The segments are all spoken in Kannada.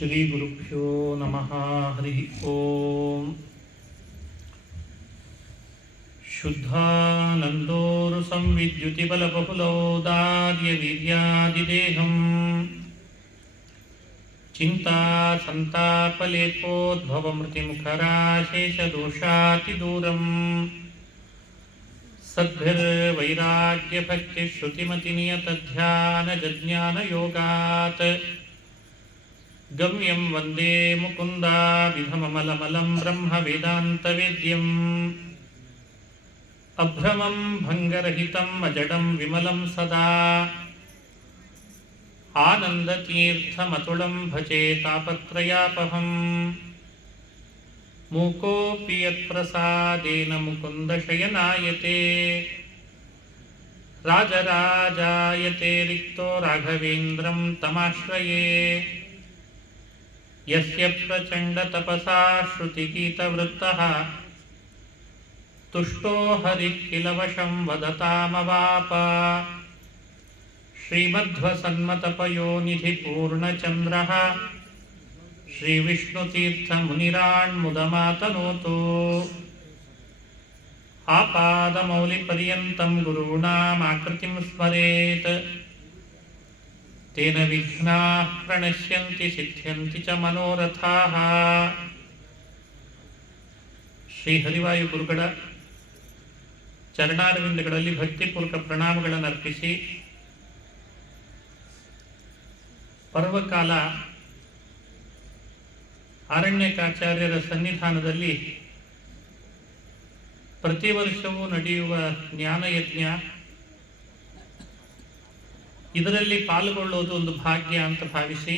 ಶ್ರೀ ಗುರುಭ್ಯೋ ನಮಃ. ಹರಿ ಓಂ. ಶುದ್ಧಾನಂದೋರು ಸಂವಿದ್ಯುತಿ ಬಲಬಹುಲೋದಾರ್ಯ ವೀರ್ಯಾದಿದೇಹಂ ಚಿಂತಾ ಸಂತಾಪಲೇಪೋದ್ಭವ ಮೃತಿಮುಖರಾಶೇಷದೋಷಾತಿದೂರಂ ಸದ್ಭಿರ್ವೈರಾಗ್ಯಭಕ್ತಿಶ್ರುತಿಮತಿನಿಯತಧ್ಯಾನಜಜ್ಞಾನಯೋಗಾತ್ ಗಮ್ಯಂ ವಂದೇ ಮುಕುಂದಾಭಿಧಮಮಲಮಲಂ ಬ್ರಹ್ಮವೇದಾಂತವೇದ್ಯಂ ಅಭ್ರಮಂ ಭಂಗರಹಿತಂ ಅಜಡಂ ವಿಮಲಂ ಸದಾ ಆನಂದತೀರ್ಥಮತುಳಂ ಭಜೆ ತಾಪತ್ರಯಾಪಹಂ ಮೂಕೋಪಿ ಯತ್ಪ್ರಸಾದೇನ ಮುಕುಂದಶಯನಾಯತೆ ರಾಜರಾಜಾಯತೆ ರಿಕ್ತೋ ರಾಘವೇಂದ್ರಂ ತಮಾಶ್ರಯೇ ಯಸ್ಯ ಪ್ರಚಂಡ ತಪಸಾ ಶ್ರುತಿಗೀತವೃತ್ತಃ ತುಷ್ಟೋ ಹರಿಃ ಕಿಲ ವಶಂ ವದತಾಮವಾಪ ಶ್ರೀಮಧ್ವಸನ್ಮತಪಯೋನಿಧಿ ಪೂರ್ಣಚಂದ್ರಃ ಶ್ರೀವಿಷ್ಣುತೀರ್ಥಮುನಿರಾಣ್ಮುದಮಾತನೋತು ಆಪಾದಮೌಲಿಪರ್ಯಂತಂ ಗುರುಣಾಮಾಕೃತಿಂ ಸ್ಮರೇತ್ ತೇನ ವಿಘ್ನಾಃ ಪ್ರಣಶ್ಯಂತಿ ಸಿದ್ಧ್ಯಂತಿ ಚ ಮನೋರಥಾಃ. ಶ್ರೀ ಹರಿವಾಯು ಗುರುಗಳ ಚರಣಾರವಿಂದಗಳಲ್ಲಿ ಭಕ್ತಿಪೂರ್ವಕ ಪ್ರಣಾಮಗಳನ್ನು ಅರ್ಪಿಸಿ, ಪರ್ವಕಾಲ ಆರಣ್ಯಕಾಚಾರ್ಯರ ಸನ್ನಿಧಾನದಲ್ಲಿ ಪ್ರತಿ ವರ್ಷವೂ ನಡೆಯುವ ಜ್ಞಾನಯಜ್ಞ, ಇದರಲ್ಲಿ ಪಾಲ್ಗೊಳ್ಳೋದು ಒಂದು ಭಾಗ್ಯ ಅಂತ ಭಾವಿಸಿ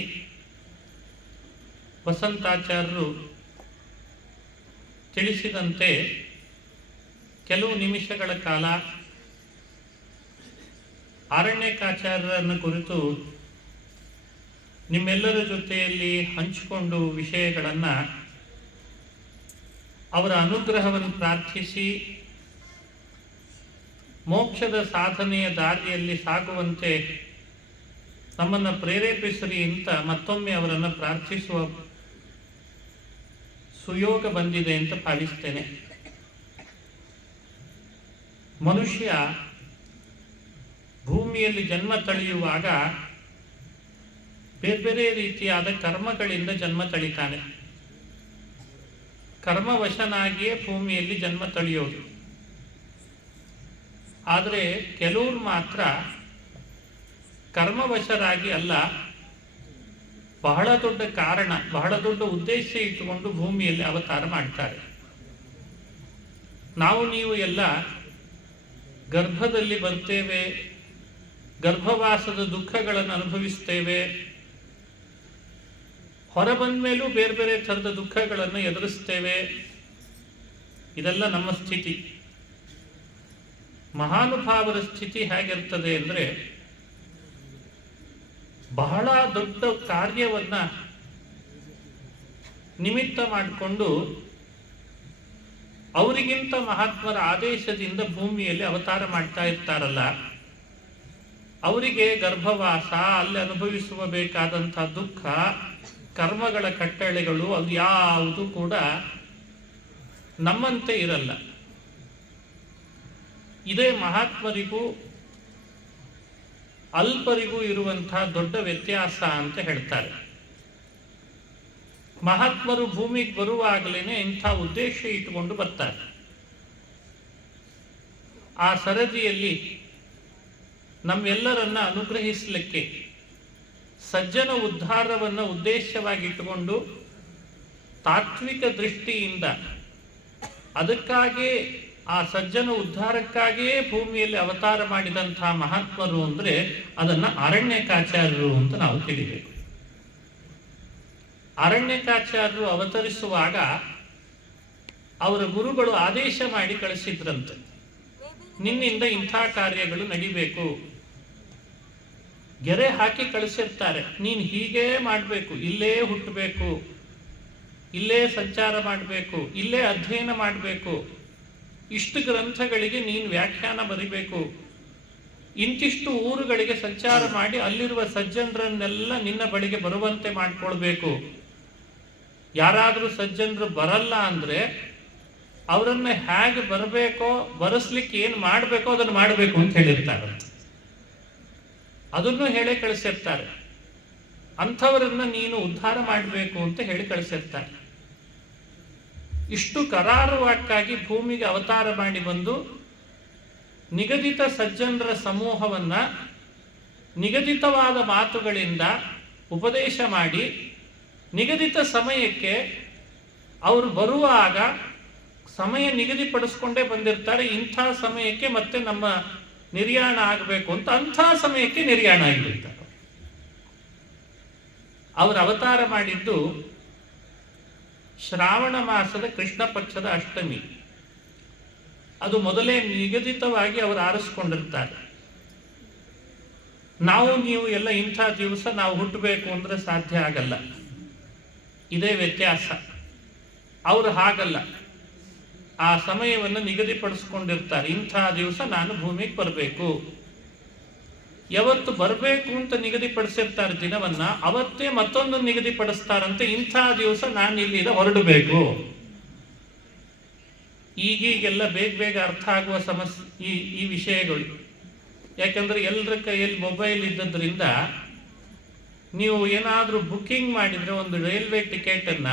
ವಸಂತಾಚಾರ್ಯರು ತಿಳಿಸಿದಂತೆ ಕೆಲವು ನಿಮಿಷಗಳ ಕಾಲ ಆರಣ್ಯಕಾಚಾರ್ಯರನ್ನು ಕುರಿತು ನಿಮ್ಮೆಲ್ಲರ ಜೊತೆಯಲ್ಲಿ ಹಂಚಿಕೊಂಡು ವಿಷಯಗಳನ್ನು, ಅವರ ಅನುಗ್ರಹವನ್ನು ಪ್ರಾರ್ಥಿಸಿ ಮೋಕ್ಷದ ಸಾಧನೆಯ ದಾರಿಯಲ್ಲಿ ಸಾಗುವಂತೆ ನಮ್ಮನ್ನು ಪ್ರೇರೇಪಿಸಲಿ ಅಂತ ಮತ್ತೊಮ್ಮೆ ಅವರನ್ನು ಪ್ರಾರ್ಥಿಸುವ ಸುಯೋಗ ಬಂದಿದೆ ಅಂತ ಭಾವಿಸ್ತೇನೆ. ಮನುಷ್ಯ ಭೂಮಿಯಲ್ಲಿ ಜನ್ಮ ತಳೆಯುವಾಗ ಬೇರೆ ಬೇರೆ ರೀತಿಯಾದ ಕರ್ಮಗಳಿಂದ ಜನ್ಮ ತಳಿತಾನೆ. ಕರ್ಮವಶನಾಗಿಯೇ ಭೂಮಿಯಲ್ಲಿ ಜನ್ಮ ತಳೆಯೋದು. ಆದರೆ ಕೆಲವರು ಮಾತ್ರ ಕರ್ಮವಶರಾಗಿ ಅಲ್ಲ, ಬಹಳ ದೊಡ್ಡ ಕಾರಣ, ಬಹಳ ದೊಡ್ಡ ಉದ್ದೇಶ ಇಟ್ಟುಕೊಂಡು ಭೂಮಿಯಲ್ಲಿ ಅವತಾರ ಮಾಡ್ತಾರೆ. ನಾವು ನೀವು ಎಲ್ಲ ಗರ್ಭದಲ್ಲಿ ಬರ್ತೇವೆ, ಗರ್ಭವಾಸದ ದುಃಖಗಳನ್ನು ಅನುಭವಿಸ್ತೇವೆ, ಹೊರ ಬಂದ ಮೇಲೂ ಬೇರೆ ಬೇರೆ ಥರದ ದುಃಖಗಳನ್ನು ಎದುರಿಸ್ತೇವೆ. ಇದೆಲ್ಲ ನಮ್ಮ ಸ್ಥಿತಿ. ಮಹಾನುಭಾವರ ಸ್ಥಿತಿ ಹೇಗಿರ್ತದೆ ಅಂದರೆ, ಬಹಳ ದೊಡ್ಡ ಕಾರ್ಯವನ್ನ ನಿಮಿತ್ತ ಮಾಡಿಕೊಂಡು ಅವರಿಗಿಂತ ಮಹಾತ್ಮರ ಆದೇಶದಿಂದ ಭೂಮಿಯಲ್ಲಿ ಅವತಾರ ಮಾಡ್ತಾ ಇರ್ತಾರಲ್ಲ, ಅವರಿಗೆ ಗರ್ಭವಾಸ, ಅಲ್ಲಿ ಅನುಭವಿಸುವ ಬೇಕಾದಂಥ ದುಃಖ, ಕರ್ಮಗಳ ಕಟ್ಟಳೆಗಳು ಅದು ಯಾವುದು ಕೂಡ ನಮ್ಮಂತೆ ಇರಲ್ಲ. ಇದೇ ಮಹಾತ್ಮರಿಗೂ ಅಲ್ಪರಿಗೂ ಇರುವಂತಹ ದೊಡ್ಡ ವ್ಯತ್ಯಾಸ ಅಂತ ಹೇಳ್ತಾರೆ. ಮಹಾತ್ಮರು ಭೂಮಿಗೆ ಬರುವಾಗಲೇ ಇಂಥ ಉದ್ದೇಶ ಇಟ್ಟುಕೊಂಡು ಬರ್ತಾರೆ. ಆ ಸರದಿಯಲ್ಲಿ ನಮ್ಮೆಲ್ಲರನ್ನ ಅನುಗ್ರಹಿಸಲಿಕ್ಕೆ, ಸಜ್ಜನ ಉದ್ಧಾರವನ್ನು ಉದ್ದೇಶವಾಗಿಟ್ಟುಕೊಂಡು ತಾತ್ವಿಕ ದೃಷ್ಟಿಯಿಂದ ಅದಕ್ಕಾಗಿಯೇ, ಆ ಸಜ್ಜನ ಉದ್ಧಾರಕ್ಕಾಗಿಯೇ ಭೂಮಿಯಲ್ಲಿ ಅವತಾರ ಮಾಡಿದಂತಹ ಮಹಾತ್ಮರು ಅಂದರೆ ಅದನ್ನು ಅರಣ್ಯಕಾಚಾರ್ಯರು ಅಂತ ನಾವು ತಿಳಿಬೇಕು. ಅರಣ್ಯಕಾಚಾರ್ಯರು ಅವತರಿಸುವಾಗ ಅವರ ಗುರುಗಳು ಆದೇಶ ಮಾಡಿ ಕಳಿಸಿದ್ರಂತೆ, ನಿನ್ನಿಂದ ಇಂಥ ಕಾರ್ಯಗಳು ನಡಿಬೇಕು. ಗೆರೆ ಹಾಕಿ ಕಳಿಸಿರ್ತಾರೆ, ನೀನು ಹೀಗೇ ಮಾಡಬೇಕು, ಇಲ್ಲೇ ಹುಟ್ಟಬೇಕು, ಇಲ್ಲೇ ಸಂಚಾರ ಮಾಡಬೇಕು, ಇಲ್ಲೇ ಅಧ್ಯಯನ ಮಾಡಬೇಕು, ಇಷ್ಟು ಗ್ರಂಥಗಳಿಗೆ ನೀನು ವ್ಯಾಖ್ಯಾನ ಬರಿಬೇಕು, ಇಂತಿಷ್ಟು ಊರುಗಳಿಗೆ ಸಂಚಾರ ಮಾಡಿ ಅಲ್ಲಿರುವ ಸಜ್ಜನರನ್ನೆಲ್ಲ ನಿನ್ನ ಬಳಿಗೆ ಬರುವಂತೆ ಮಾಡಿಕೊಳ್ಬೇಕು. ಯಾರಾದರೂ ಸಜ್ಜನರು ಬರಲ್ಲ ಅಂದ್ರೆ ಅವರನ್ನ ಹೇಗೆ ಬರಬೇಕೋ, ಬರೆಸ್ಲಿಕ್ಕೆ ಏನು ಮಾಡಬೇಕೋ ಅದನ್ನು ಮಾಡಬೇಕು ಅಂತ ಹೇಳಿರ್ತಾರೆ. ಅದನ್ನು ಹೇಳಿ ಕಳಿಸಿರ್ತಾರೆ. ಅಂಥವರನ್ನ ನೀನು ಉದ್ಧಾರ ಮಾಡಬೇಕು ಅಂತ ಹೇಳಿ ಕಳಿಸಿರ್ತಾರೆ. ಇಷ್ಟು ಕರಾರುವಾಕ್ಕಾಗಿ ಭೂಮಿಗೆ ಅವತಾರ ಮಾಡಿ ಬಂದು ನಿಗದಿತ ಸಜ್ಜನರ ಸಮೂಹವನ್ನ ನಿಗದಿತವಾದ ಮಾತುಗಳಿಂದ ಉಪದೇಶ ಮಾಡಿ ನಿಗದಿತ ಸಮಯಕ್ಕೆ ಅವರು ಬರುವಾಗ ಸಮಯ ನಿಗದಿಪಡಿಸ್ಕೊಂಡೇ ಬಂದಿರ್ತಾರೆ. ಇಂಥ ಸಮಯಕ್ಕೆ ಮತ್ತೆ ನಮ್ಮ ನಿರ್ಯಾಣ ಆಗಬೇಕು ಅಂತ ಅಂಥ ಸಮಯಕ್ಕೆ ನಿರ್ಯಾಣ ಆಗಿಬಿಡ್ತಾರೆ. ಅವರು ಅವತಾರ ಮಾಡಿದ್ದು ಶ್ರಾವಣ ಮಾಸದ ಕೃಷ್ಣ ಪಕ್ಷದ ಅಷ್ಟಮಿ. ಅದು ಮೊದಲೇ ನಿಗದಿತವಾಗಿ ಅವರು ಆರಿಸ್ಕೊಂಡಿರ್ತಾರೆ. ನಾವು ನೀವು ಎಲ್ಲ ಇಂಥ ದಿವಸ ನಾವು ಹುಟ್ಟಬೇಕು ಅಂದ್ರೆ ಸಾಧ್ಯ ಆಗಲ್ಲ. ಇದೇ ವ್ಯತ್ಯಾಸ. ಅವರು ಹಾಗಲ್ಲ, ಆ ಸಮಯವನ್ನು ನಿಗದಿಪಡಿಸ್ಕೊಂಡಿರ್ತಾರೆ. ಇಂಥ ದಿವಸ ನಾನು ಭೂಮಿಗೆ ಬರಬೇಕು, ಯಾವತ್ತು ಬರಬೇಕು ಅಂತ ನಿಗದಿಪಡಿಸಿರ್ತಾರೆ ದಿನವನ್ನ, ಅವತ್ತೇ ಮತ್ತೊಂದು ನಿಗದಿಪಡಿಸ್ತಾರಂತೆ. ಇಂಥ ದಿವಸ ನಾನು ಇಲ್ಲಿಂದ ಹೊರಡಬೇಕು. ಈಗೀಗೆಲ್ಲ ಬೇಗ ಬೇಗ ಅರ್ಥ ಆಗುವ ಸಮಸ್ಯೆ ಈ ವಿಷಯಗಳು. ಯಾಕಂದ್ರೆ ಎಲ್ಲರ ಕೈಯಲ್ಲಿ ಮೊಬೈಲ್ ಇದ್ದದ್ರಿಂದ ನೀವು ಏನಾದರೂ ಬುಕ್ಕಿಂಗ್ ಮಾಡಿದ್ರೆ ಒಂದು ರೈಲ್ವೆ ಟಿಕೆಟ್ ಅನ್ನ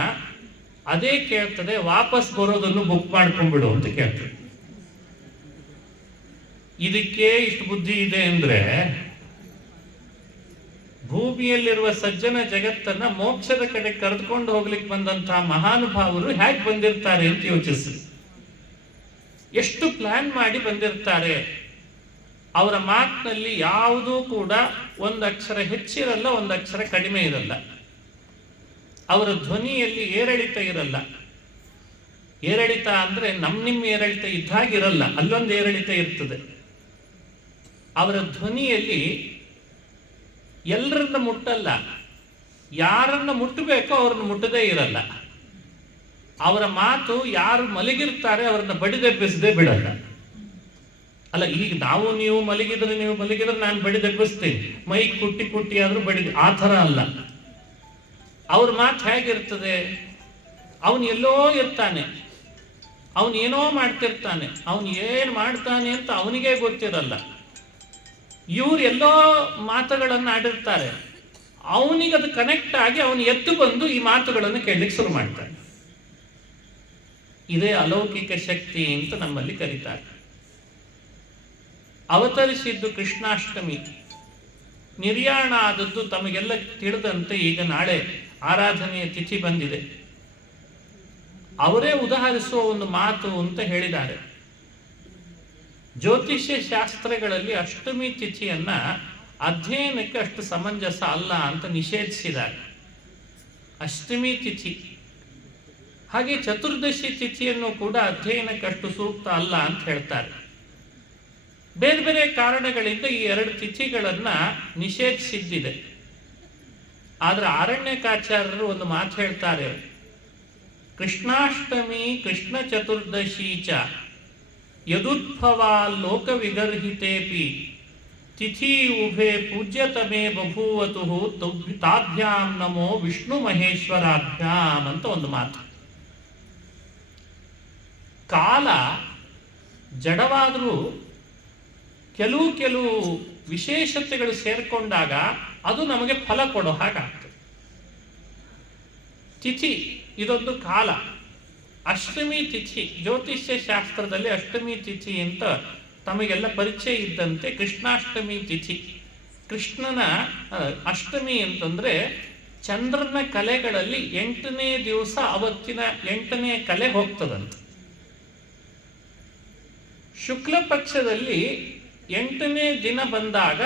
ಅದೇ ಕೇಳ್ತದೆ, ವಾಪಸ್ ಬರೋದನ್ನು ಬುಕ್ ಮಾಡ್ಕೊಂಡ್ಬಿಡು ಅಂತ ಕೇಳ್ತದೆ. ಇದಕ್ಕೆ ಇಷ್ಟು ಬುದ್ಧಿ ಇದೆ ಅಂದ್ರೆ ಭೂಮಿಯಲ್ಲಿರುವ ಸಜ್ಜನ ಜಗತ್ತನ್ನ ಮೋಕ್ಷದ ಕಡೆ ಕರೆದುಕೊಂಡು ಹೋಗ್ಲಿಕ್ಕೆ ಬಂದಂತಹ ಮಹಾನುಭಾವರು ಹೇಗೆ ಬಂದಿರ್ತಾರೆ ಅಂತ ಯೋಚಿಸಿ. ಎಷ್ಟು ಪ್ಲಾನ್ ಮಾಡಿ ಬಂದಿರ್ತಾರೆ. ಅವರ ಮಾತಿನಲ್ಲಿ ಯಾವುದೂ ಕೂಡ ಒಂದು ಅಕ್ಷರ ಹೆಚ್ಚಿರಲ್ಲ, ಒಂದು ಅಕ್ಷರ ಕಡಿಮೆ ಇರಲ್ಲ. ಅವರ ಧ್ವನಿಯಲ್ಲಿ ಏರಿಳಿತ ಇರಲ್ಲ. ಏರಿಳಿತ ಅಂದ್ರೆ ನಿಮ್ಮ ಏರಿಳಿತ ಇದ್ದಾಗಿರಲ್ಲ, ಅಲ್ಲೊಂದು ಏರಿಳಿತ ಇರ್ತದೆ. ಅವರ ಧ್ವನಿಯಲ್ಲಿ ಎಲ್ಲರನ್ನ ಮುಟ್ಟಲ್ಲ, ಯಾರನ್ನ ಮುಟ್ಟಬೇಕೋ ಅವ್ರನ್ನ ಮುಟ್ಟದೇ ಇರಲ್ಲ. ಅವರ ಮಾತು ಯಾರು ಮಲಗಿರ್ತಾರೆ ಅವ್ರನ್ನ ಬಡಿದೆಬ್ಬಿಸದೆ ಬಿಡಲ್ಲ. ಅಲ್ಲ, ಈಗ ನೀವು ಮಲಗಿದ್ರೆ ನಾನು ಬಡಿದೆಬ್ಬಿಸ್ತೀನಿ, ಮೈಕ್ ಕುಟ್ಟಿ ಆದ್ರೂ ಬಡಿದ, ಆ ಥರ ಅಲ್ಲ. ಅವ್ರ ಮಾತು ಹೇಗಿರ್ತದೆ? ಅವನು ಎಲ್ಲೋ ಇರ್ತಾನೆ, ಅವನು ಏನೋ ಮಾಡ್ತಿರ್ತಾನೆ, ಅವನು ಏನು ಮಾಡ್ತಾನೆ ಅಂತ ಅವನಿಗೆ ಗೊತ್ತಿರಲ್ಲ. ಇವ್ರು ಎಲ್ಲೋ ಮಾತುಗಳನ್ನು ಆಡಿರ್ತಾರೆ, ಅವನಿಗೆ ಅದು ಕನೆಕ್ಟ್ ಆಗಿ ಅವನು ಎದ್ದು ಬಂದು ಈ ಮಾತುಗಳನ್ನು ಕೇಳಲಿಕ್ಕೆ ಶುರು ಮಾಡ್ತಾನೆ. ಇದೇ ಅಲೌಕಿಕ ಶಕ್ತಿ ಅಂತ ನಮ್ಮಲ್ಲಿ ಕರೀತಾರೆ. ಅವತರಿಸಿದ್ದು ಕೃಷ್ಣಾಷ್ಟಮಿ, ನಿರ್ಯಾಣ ಆದದ್ದು ತಮಗೆಲ್ಲ ತಿಳಿದಂತೆ ಈಗ ನಾಳೆ ಆರಾಧನೆಯ ತಿಥಿ ಬಂದಿದೆ. ಅವರೇ ಉದಾಹರಿಸುವ ಒಂದು ಮಾತು ಅಂತ ಹೇಳಿದ್ದಾರೆ. ಜ್ಯೋತಿಷ್ಯ ಶಾಸ್ತ್ರಗಳಲ್ಲಿ ಅಷ್ಟಮಿ ತಿಥಿಯನ್ನ ಅಧ್ಯಯನಕ್ಕೆ ಅಷ್ಟು ಸಮಂಜಸ ಅಲ್ಲ ಅಂತ ನಿಷೇಧಿಸಿದ್ದಾರೆ. ಅಷ್ಟಮಿ ತಿಥಿ ಹಾಗೆ ಚತುರ್ದಶಿ ತಿಥಿಯನ್ನು ಕೂಡ ಅಧ್ಯಯನಕ್ಕೆ ಅಷ್ಟು ಸೂಕ್ತ ಅಲ್ಲ ಅಂತ ಹೇಳ್ತಾರೆ. ಬೇರೆ ಬೇರೆ ಕಾರಣಗಳಿಂದ ಈ ಎರಡು ತಿಥಿಗಳನ್ನ ನಿಷೇಧಿಸಿದ್ದಿದೆ. ಆದ್ರೆ ಆರಣ್ಯಕಾಚಾರ್ಯರು ಒಂದು ಮಾತು ಹೇಳ್ತಾರೆ, ಕೃಷ್ಣಾಷ್ಟಮಿ ಕೃಷ್ಣ ಚತುರ್ದಶಿ ಚ ಯದುದ್ಭವ ಲೋಕ ವಿಗರ್ಹಿತೇಪಿ ತಿಥಿ ಉಭೆ ಪೂಜ್ಯತಮೇ ಬಭೂವತು ತಾಭ್ಯಾಂ ನಮೋ ವಿಷ್ಣು ಮಹೇಶ್ವರಾಭ್ಯಾಂ ಅಂತ ಒಂದು ಮಾತು. ಕಾಲ ಜಡವಾದರೂ ಕೆಲವು ವಿಶೇಷತೆಗಳು ಸೇರ್ಕೊಂಡಾಗ ಅದು ನಮಗೆ ಫಲ ಕೊಡೋ ಹಾಗಾಗ್ತದೆ. ತಿಥಿ ಇದೊಂದು ಕಾಲ. ಅಷ್ಟಮಿ ತಿಥಿ ಜ್ಯೋತಿಷ್ಯ ಶಾಸ್ತ್ರದಲ್ಲಿ ಅಷ್ಟಮಿ ತಿಥಿ ಅಂತ ತಮಗೆಲ್ಲ ಪರಿಚಯ ಇದ್ದಂತೆ ಕೃಷ್ಣಾಷ್ಟಮಿ ತಿಥಿ. ಕೃಷ್ಣನ ಅಷ್ಟಮಿ ಅಂತಂದ್ರೆ ಚಂದ್ರನ ಕಲೆಗಳಲ್ಲಿ 8ನೇ ದಿವಸ ಅವತ್ತಿನ 8ನೇ ಕಲೆ ಹೋಗ್ತದಂತೆ. ಶುಕ್ಲ ಪಕ್ಷದಲ್ಲಿ 8ನೇ ದಿನ ಬಂದಾಗ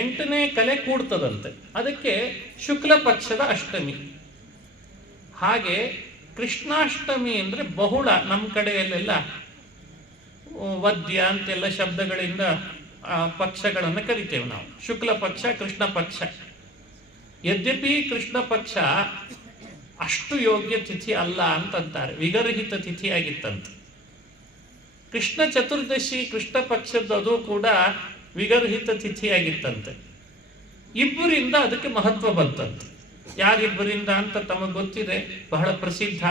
8ನೇ ಕಲೆ ಕೂಡ್ತದಂತೆ, ಅದಕ್ಕೆ ಶುಕ್ಲ ಪಕ್ಷದ ಅಷ್ಟಮಿ. ಹಾಗೆ ಕೃಷ್ಣಾಷ್ಟಮಿ ಅಂದ್ರೆ ಬಹುಳ, ನಮ್ಮ ಕಡೆಯಲ್ಲೆಲ್ಲ ವದ್ಯ ಅಂತೆಲ್ಲ ಶಬ್ದಗಳಿಂದ ಪಕ್ಷಗಳನ್ನು ಕರಿತೇವೆ ನಾವು. ಶುಕ್ಲ ಪಕ್ಷ, ಕೃಷ್ಣ ಪಕ್ಷ. ಯದ್ಯಪಿ ಕೃಷ್ಣ ಪಕ್ಷ ಅಷ್ಟು ಯೋಗ್ಯ ತಿಥಿ ಅಲ್ಲ ಅಂತಂತಾರೆ, ವಿಗರ್ಹಿತ ತಿಥಿಯಾಗಿತ್ತಂತೆ. ಕೃಷ್ಣ ಚತುರ್ದಶಿ ಕೃಷ್ಣ ಪಕ್ಷದ್ದು ಅದು ಕೂಡ ವಿಗರ್ಹಿತ ತಿಥಿಯಾಗಿತ್ತಂತೆ. ಇಬ್ಬರಿಂದ ಅದಕ್ಕೆ ಮಹತ್ವ ಬಂತಂತೆ. ಯಾರಿಬ್ಬರಿಂದ ಅಂತ ತಮಗೆ ಗೊತ್ತಿದೆ, ಬಹಳ ಪ್ರಸಿದ್ಧ.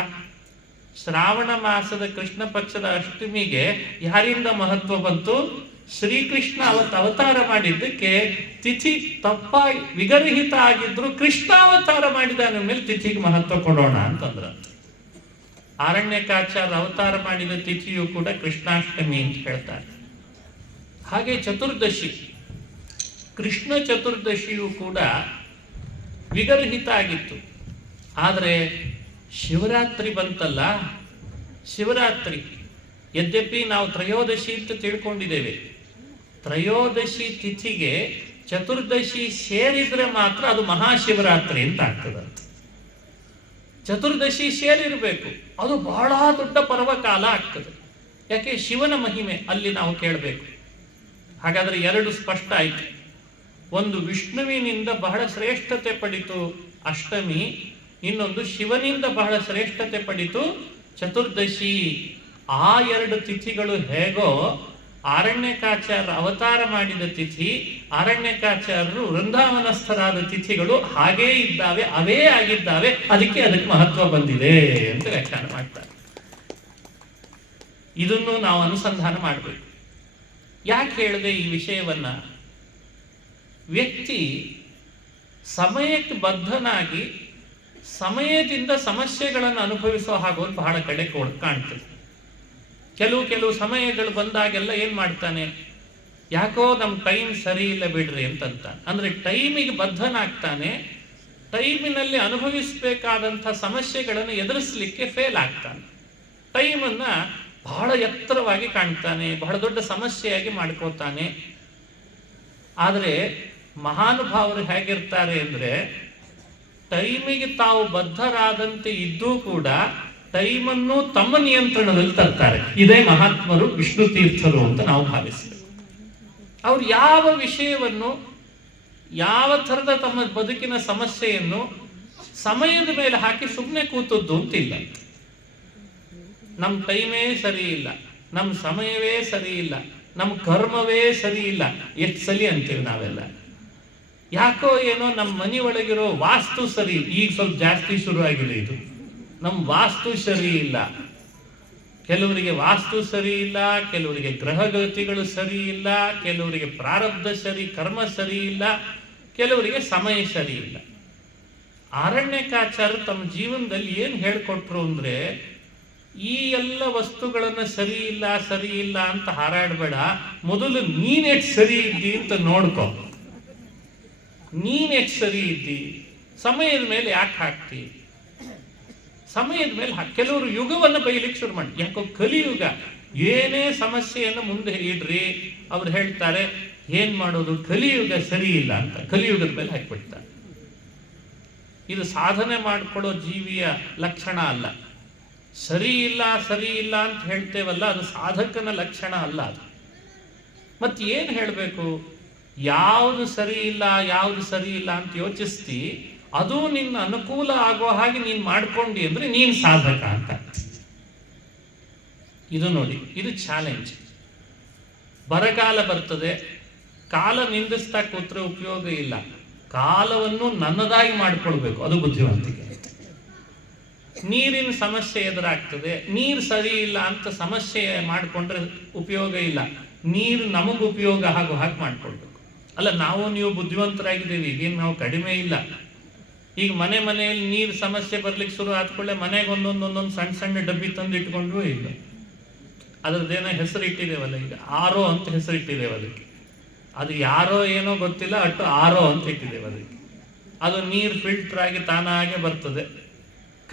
ಶ್ರಾವಣ ಮಾಸದ ಕೃಷ್ಣ ಪಕ್ಷದ ಅಷ್ಟಮಿಗೆ ಯಾರಿಂದ ಮಹತ್ವ ಬಂತು? ಶ್ರೀಕೃಷ್ಣ ಅವತಾರ ಮಾಡಿದ್ದಕ್ಕೆ ತಿಥಿ ತಪ್ಪಾಗಿ ವಿಗರ್ಹಿತ ಆಗಿದ್ರು ಕೃಷ್ಣ ಅವತಾರ ಮಾಡಿದ ಮೇಲೆ ತಿಥಿಗೆ ಮಹತ್ವ ಕೊಡೋಣ ಅಂತಂದ್ರ. ಆರಣ್ಯಕಾಚಾರ್ಯ ಅವತಾರ ಮಾಡಿದ ತಿಥಿಯು ಕೂಡ ಕೃಷ್ಣಾಷ್ಟಮಿ ಅಂತ ಹೇಳ್ತಾರೆ. ಹಾಗೆ ಚತುರ್ದಶಿ, ಕೃಷ್ಣ ಚತುರ್ದಶಿಯು ಕೂಡ ವಿಗರ್ಹಿತ ಆಗಿತ್ತು. ಆದರೆ ಶಿವರಾತ್ರಿ ಬಂತಲ್ಲ, ಶಿವರಾತ್ರಿ ಯದ್ಯಪಿ ನಾವು ತ್ರಯೋದಶಿ ಅಂತ ತಿಳ್ಕೊಂಡಿದ್ದೇವೆ, ತ್ರಯೋದಶಿ ತಿಥಿಗೆ ಚತುರ್ದಶಿ ಸೇರಿದ್ರೆ ಮಾತ್ರ ಅದು ಮಹಾಶಿವರಾತ್ರಿ ಅಂತ ಆಗ್ತದಂತ. ಚತುರ್ದಶಿ ಸೇರಿರಬೇಕು, ಅದು ಬಹಳ ದೊಡ್ಡ ಪರ್ವಕಾಲ ಆಗ್ತದೆ. ಯಾಕೆ? ಶಿವನ ಮಹಿಮೆ ಅಲ್ಲಿ ನಾವು ಕೇಳಬೇಕು. ಹಾಗಾದ್ರೆ ಎರಡು ಸ್ಪಷ್ಟ ಆಯ್ತು. ಒಂದು ವಿಷ್ಣುವಿನಿಂದ ಬಹಳ ಶ್ರೇಷ್ಠತೆ ಪಡಿತು ಅಷ್ಟಮಿ, ಇನ್ನೊಂದು ಶಿವನಿಂದ ಬಹಳ ಶ್ರೇಷ್ಠತೆ ಪಡಿತು ಚತುರ್ದಶಿ. ಆ ಎರಡು ತಿಥಿಗಳು ಹೇಗೋ ಆರಣ್ಯಕಾಚಾರ್ಯ ಅವತಾರ ಮಾಡಿದ ತಿಥಿ, ಆರಣ್ಯಕಾಚಾರ್ಯರು ವೃಂದಾವನಸ್ಥರಾದ ತಿಥಿಗಳು ಹಾಗೇ ಇದ್ದಾವೆ, ಅವೇ ಆಗಿದ್ದಾವೆ, ಅದಕ್ಕೆ ಮಹತ್ವ ಬಂದಿದೆ ಅಂತ ವ್ಯಾಖ್ಯಾನ ಮಾಡ್ತಾರೆ. ಇದನ್ನು ನಾವು ಅನುಸಂಧಾನ ಮಾಡಬೇಕು. ಯಾಕೆ ಹೇಳಿದೆ ಈ ವಿಷಯವನ್ನ? ವ್ಯಕ್ತಿ ಸಮಯಕ್ಕೆ ಬದ್ಧನಾಗಿ ಸಮಯದಿಂದ ಸಮಸ್ಯೆಗಳನ್ನು ಅನುಭವಿಸೋ ಹಾಗೆ ಬಹಳ ಕಡೆ ಕಾಣ್ತದೆ. ಕೆಲವು ಸಮಯಗಳು ಬಂದಾಗೆಲ್ಲ ಏನ್ ಮಾಡ್ತಾನೆ? ಯಾಕೋ ನಮ್ಮ ಟೈಮ್ ಸರಿ ಇಲ್ಲ ಬಿಡ್ರಿ ಅಂತಂತ. ಅಂದ್ರೆ ಟೈಮಿಗೆ ಬದ್ಧನಾಗ್ತಾನೆ, ಟೈಮಿನಲ್ಲಿ ಅನುಭವಿಸಬೇಕಾದಂಥ ಸಮಸ್ಯೆಗಳನ್ನು ಎದುರಿಸಲಿಕ್ಕೆ ಫೇಲ್ ಆಗ್ತಾನೆ. ಟೈಮನ್ನ ಬಹಳ ಎತ್ತರವಾಗಿ ಕಾಣ್ತಾನೆ, ಬಹಳ ದೊಡ್ಡ ಸಮಸ್ಯೆಯಾಗಿ ಮಾಡ್ಕೋತಾನೆ. ಆದರೆ ಮಹಾನುಭಾವರು ಹೇಗಿರ್ತಾರೆ ಅಂದ್ರೆ, ಟೈಮಿಗೆ ತಾವು ಬದ್ಧರಾದಂತೆ ಇದ್ದೂ ಕೂಡ ಟೈಮನ್ನು ತಮ್ಮ ನಿಯಂತ್ರಣದಲ್ಲಿ ತರ್ತಾರೆ. ಇದೇ ಮಹಾತ್ಮರು, ವಿಷ್ಣು ತೀರ್ಥರು ಅಂತ ನಾವು ಭಾವಿಸ್ತೇವೆ. ಅವ್ರು ಯಾವ ವಿಷಯವನ್ನು, ಯಾವ ಥರದ ತಮ್ಮ ಬದುಕಿನ ಸಮಸ್ಯೆಯನ್ನು ಸಮಯದ ಮೇಲೆ ಹಾಕಿ ಸುಮ್ಮನೆ ಕೂತದ್ದು ಅಂತಿಲ್ಲ. ನಮ್ಮ ಟೈಮೇ ಸರಿ ಇಲ್ಲ, ನಮ್ಮ ಸಮಯವೇ ಸರಿ ಇಲ್ಲ, ನಮ್ಮ ಕರ್ಮವೇ ಸರಿ ಇಲ್ಲ, ಎಷ್ಟು ಸಲಿ ಅಂತೀವಿ ನಾವೆಲ್ಲ. ಯಾಕೋ ಏನೋ ನಮ್ಮ ಮನೆ ಒಳಗಿರೋ ವಾಸ್ತು ಸರಿ, ಈಗ ಸ್ವಲ್ಪ ಜಾಸ್ತಿ ಶುರುವಾಗಿದೆ ಇದು. ನಮ್ಮ ವಾಸ್ತು ಸರಿ ಇಲ್ಲ. ಕೆಲವರಿಗೆ ವಾಸ್ತು ಸರಿ ಇಲ್ಲ, ಕೆಲವರಿಗೆ ಗ್ರಹಗತಿಗಳು ಸರಿ ಇಲ್ಲ, ಕೆಲವರಿಗೆ ಪ್ರಾರಬ್ಧ ಸರಿ, ಕರ್ಮ ಸರಿ ಇಲ್ಲ, ಕೆಲವರಿಗೆ ಸಮಯ ಸರಿ ಇಲ್ಲ. ಆರಣ್ಯಕಾಚಾರ್ಯರು ತಮ್ಮ ಜೀವನದಲ್ಲಿ ಏನು ಹೇಳ್ಕೊಟ್ರು ಅಂದ್ರೆ, ಈ ಎಲ್ಲ ವಸ್ತುಗಳನ್ನ ಸರಿ ಇಲ್ಲ ಅಂತ ಹಾರಾಡಬೇಡ, ಮೊದಲು ನೀನೆಟ್ ಸರಿ ಇದ್ದಿ ಅಂತ ನೋಡ್ಕೊ. ನೀನೆಟ್ ಸರಿ ಇದ್ದಿ, ಸಮಯದ ಮೇಲೆ ಯಾಕೆ ಹಾಕ್ತಿ? ಸಮಯದ ಮೇಲೆ ಕೆಲವರು ಯುಗವನ್ನು ಬೈಲಿಕ್ಕೆ ಶುರು ಮಾಡಿ. ಯಾಕೋ ಕಲಿಯುಗ, ಏನೇ ಸಮಸ್ಯೆಯನ್ನು ಮುಂದೆ ಇಡ್ರಿ, ಅವ್ರು ಹೇಳ್ತಾರೆ ಏನ್ ಮಾಡೋದು, ಕಲಿಯುಗ ಸರಿ ಇಲ್ಲ ಅಂತ ಕಲಿಯುಗದ ಮೇಲೆ ಹಾಕಿಬಿಡ್ತಾರೆ. ಇದು ಸಾಧನೆ ಮಾಡಿಕೊಡೋ ಜೀವಿಯ ಲಕ್ಷಣ ಅಲ್ಲ. ಸರಿ ಇಲ್ಲ ಅಂತ ಹೇಳ್ತೇವಲ್ಲ, ಅದು ಸಾಧಕನ ಲಕ್ಷಣ ಅಲ್ಲ. ಅದು ಮತ್ತೆ ಏನು ಹೇಳಬೇಕು? ಯಾವುದು ಸರಿ ಇಲ್ಲ ಅಂತ ಯೋಚಿಸ್ತಿ, ಅದು ನಿನ್ನ ಅನುಕೂಲ ಆಗೋ ಹಾಗೆ ನೀನು ಮಾಡ್ಕೊಂಡಿ ಅಂದ್ರೆ ನೀನು ಸಾಧಕ ಅಂತ. ಇದು ನೋಡಿ, ಇದು ಚಾಲೆಂಜ್. ಬರಗಾಲ ಬರ್ತದೆ, ಕಾಲ ನಿಂದಿಸ್ತಾ ಕೂತ್ರೆ ಉಪಯೋಗ ಇಲ್ಲ. ಕಾಲವನ್ನು ನನ್ನದಾಗಿ ಮಾಡಿಕೊಳ್ಬೇಕು, ಅದು ಬುದ್ಧಿವಂತಿಕೆ. ನೀರಿನ ಸಮಸ್ಯೆ ಎದುರಾಗ್ತದೆ, ನೀರು ಸರಿ ಇಲ್ಲ ಅಂತ ಸಮಸ್ಯೆ ಮಾಡಿಕೊಂಡ್ರೆ ಉಪಯೋಗ ಇಲ್ಲ. ನೀರು ನಮಗೆ ಉಪಯೋಗ ಆಗೋ ಹಾಗೆ ಮಾಡ್ಕೊಳ್ಬೇಕು. ಅಲ್ಲ, ನಾವು ನೀವು ಬುದ್ಧಿವಂತರಾಗಿದ್ದೀವಿ, ಈಗೇನು ನಾವು ಕಡಿಮೆ ಇಲ್ಲ. ಈಗ ಮನೆಯಲ್ಲಿ ನೀರು ಸಮಸ್ಯೆ ಬರ್ಲಿಕ್ಕೆ ಶುರು ಆದ್ಕೊಳ್ಳೆ ಮನೆಗೆ ಒಂದೊಂದು ಸಣ್ಣ ಡಬ್ಬಿ ತಂದು ಇಟ್ಕೊಂಡ್ರೂ ಇಲ್ಲ. ಅದ್ರದ್ದೇನೋ ಹೆಸರು ಇಟ್ಟಿದ್ದೇವಲ್ಲ, ಈಗ ಆರೋ ಅಂತ ಹೆಸರು ಇಟ್ಟಿದ್ದೇವೆ ಅದಕ್ಕೆ. ಅದು ಯಾರೋ ಏನೋ ಗೊತ್ತಿಲ್ಲ, ಅಟ್ಟು ಆರೋ ಅಂತ ಇಟ್ಟಿದ್ದೇವೆ ಅದಕ್ಕೆ. ಅದು ನೀರು ಫಿಲ್ಟರ್ ಆಗಿ ತಾನಾಗೆ ಬರ್ತದೆ.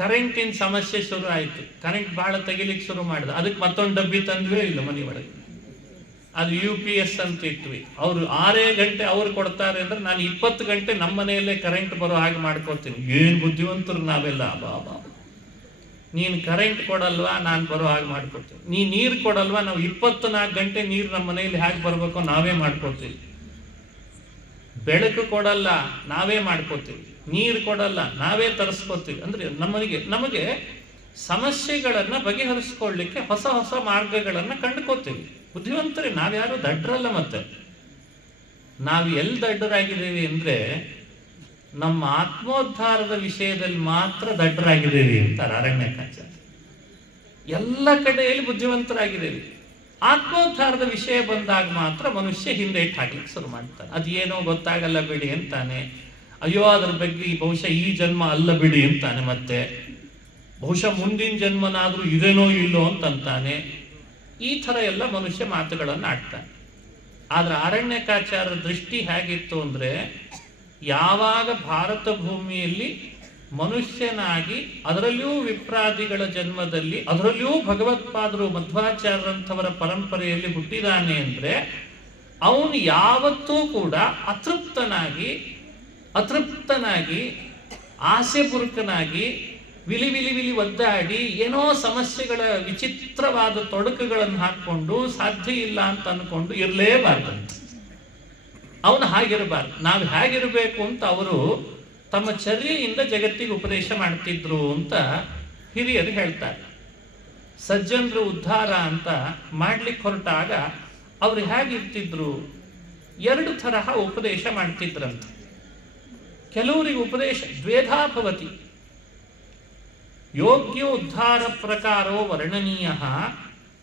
ಕರೆಂಟಿನ ಸಮಸ್ಯೆ ಶುರು ಆಯಿತು, ಕರೆಂಟ್ ಬಹಳ ತೆಗಿಲಿಕ್ಕೆ ಶುರು ಮಾಡಿದ, ಅದಕ್ಕೆ ಮತ್ತೊಂದು ಡಬ್ಬಿ ತಂದ್ವೇ ಇಲ್ಲ ಮನೆ ಒಳಗೆ. ಅದು UPS ಅಂತ ಇಟ್ವಿ. ಅವರು 6 ಗಂಟೆ ಅವ್ರು ಕೊಡ್ತಾರೆ ಅಂದ್ರೆ ನಾನು 20 ಗಂಟೆ ನಮ್ಮ ಮನೆಯಲ್ಲೇ ಕರೆಂಟ್ ಬರೋ ಹಾಗೆ ಮಾಡ್ಕೊತೀನಿ. ಏನು ಬುದ್ಧಿವಂತರು ನಾವೆಲ್ಲ. ಬಾಬಾ, ನೀನು ಕರೆಂಟ್ ಕೊಡಲ್ವಾ, ನಾನು ಬರೋ ಹಾಗೆ ಮಾಡ್ಕೊಡ್ತೀನಿ. ನೀ ನೀರು ಕೊಡಲ್ವಾ, ನಾವು 24 ಗಂಟೆ ನೀರು ನಮ್ಮ ಮನೆಯಲ್ಲಿ ಹೇಗೆ ಬರ್ಬೇಕೋ ನಾವೇ ಮಾಡ್ಕೊತೀವಿ. ಬೆಳಕು ಕೊಡಲ್ಲ, ನಾವೇ ಮಾಡ್ಕೋತೀವಿ. ನೀರು ಕೊಡಲ್ಲ, ನಾವೇ ತರಿಸ್ಕೋತೀವಿ. ಅಂದ್ರೆ ನಮಗೆ ಸಮಸ್ಯೆಗಳನ್ನ ಬಗೆಹರಿಸ್ಕೊಳ್ಳಿಕ್ಕೆ ಹೊಸ ಮಾರ್ಗಗಳನ್ನ ಕಂಡುಕೋತೀವಿ. ಬುದ್ಧಿವಂತರೇ, ನಾವ್ಯಾರು ದಡ್ರಲ್ಲ. ಮತ್ತೆ ನಾವು ಎಲ್ಲಿ ದಡ್ಡರಾಗಿದ್ದೇವೆ ಅಂದರೆ ನಮ್ಮ ಆತ್ಮೋದ್ಧಾರದ ವಿಷಯದಲ್ಲಿ ಮಾತ್ರ ದಡ್ಡರಾಗಿದ್ದೇವೆ ಅಂತಾರೆ ಅರಣ್ಯಕಾಚಾರ್ಯ. ಎಲ್ಲ ಕಡೆಯಲ್ಲಿ ಬುದ್ಧಿವಂತರಾಗಿದ್ದೇವೆ, ಆತ್ಮೋದ್ಧಾರದ ವಿಷಯ ಬಂದಾಗ ಮಾತ್ರ ಮನುಷ್ಯ ಹಿಂದೆ ಹಾಕ್ಲಿಕ್ಕೆ ಶುರು ಮಾಡ್ತಾನೆ. ಅದೇನೋ ಗೊತ್ತಾಗಲ್ಲ ಬಿಡಿ ಅಂತಾನೆ, ಅಯ್ಯೋ ಅದ್ರ ಬಗ್ಗೆ ಬಹುಶಃ ಈ ಜನ್ಮ ಅಲ್ಲ ಬಿಡಿ ಅಂತಾನೆ, ಮತ್ತೆ ಬಹುಶಃ ಮುಂದಿನ ಜನ್ಮನಾದ್ರೂ ಇದೇನೋ ಇಲ್ಲೋ ಅಂತಂತಾನೆ. ಈ ಥರ ಎಲ್ಲ ಮನುಷ್ಯ ಮಾತುಗಳನ್ನು ಆಡ್ತಾನೆ. ಆದ್ರೆ ಅರಣ್ಯಕಾಚಾರ್ಯರ ದೃಷ್ಟಿ ಹೇಗಿತ್ತು ಅಂದ್ರೆ, ಯಾವಾಗ ಭಾರತ ಭೂಮಿಯಲ್ಲಿ ಮನುಷ್ಯನಾಗಿ ಅದರಲ್ಲಿಯೂ ವಿಪ್ರಾದಿಗಳ ಜನ್ಮದಲ್ಲಿ ಅದರಲ್ಲಿಯೂ ಭಗವತ್ಪಾದರು ಮಧ್ವಾಚಾರ್ಯರಂಥವರ ಪರಂಪರೆಯಲ್ಲಿ ಹುಟ್ಟಿದಾನೆ ಅಂದ್ರೆ ಅವನು ಯಾವತ್ತೂ ಕೂಡ ಅತೃಪ್ತನಾಗಿ ಆಸೆಪೂರ್ವಕನಾಗಿ ವಿಲಿ ಒದ್ದಾಡಿ ಏನೋ ಸಮಸ್ಯೆಗಳ ವಿಚಿತ್ರವಾದ ತೊಡಕುಗಳನ್ನು ಹಾಕೊಂಡು ಸಾಧ್ಯ ಇಲ್ಲ ಅಂತ ಅನ್ಕೊಂಡು ಇರಲೇಬಾರ್ದಂತ. ಅವನು ಹಾಗಿರಬಾರ್ದು. ನಾವು ಹೇಗಿರಬೇಕು ಅಂತ ಅವರು ತಮ್ಮ ಚರ್ಯೆಯಿಂದ ಜಗತ್ತಿಗೆ ಉಪದೇಶ ಮಾಡ್ತಿದ್ರು ಅಂತ ಹಿರಿಯರು ಹೇಳ್ತಾರೆ. ಸಜ್ಜನರು ಉದ್ಧಾರ ಅಂತ ಮಾಡ್ಲಿಕ್ಕೆ ಹೊರಟಾಗ ಅವರು ಹೇಗಿರ್ತಿದ್ರು, ಎರಡು ತರಹ ಉಪದೇಶ ಮಾಡ್ತಿದ್ರಂತ. ಕೆಲವರಿಗೆ ಉಪದೇಶ ದ್ವೇಧಾ ಭವತಿ, ಯೋಗ್ಯೋದ್ಧಾರ ಪ್ರಕಾರೋ ವರ್ಣನೀಯ,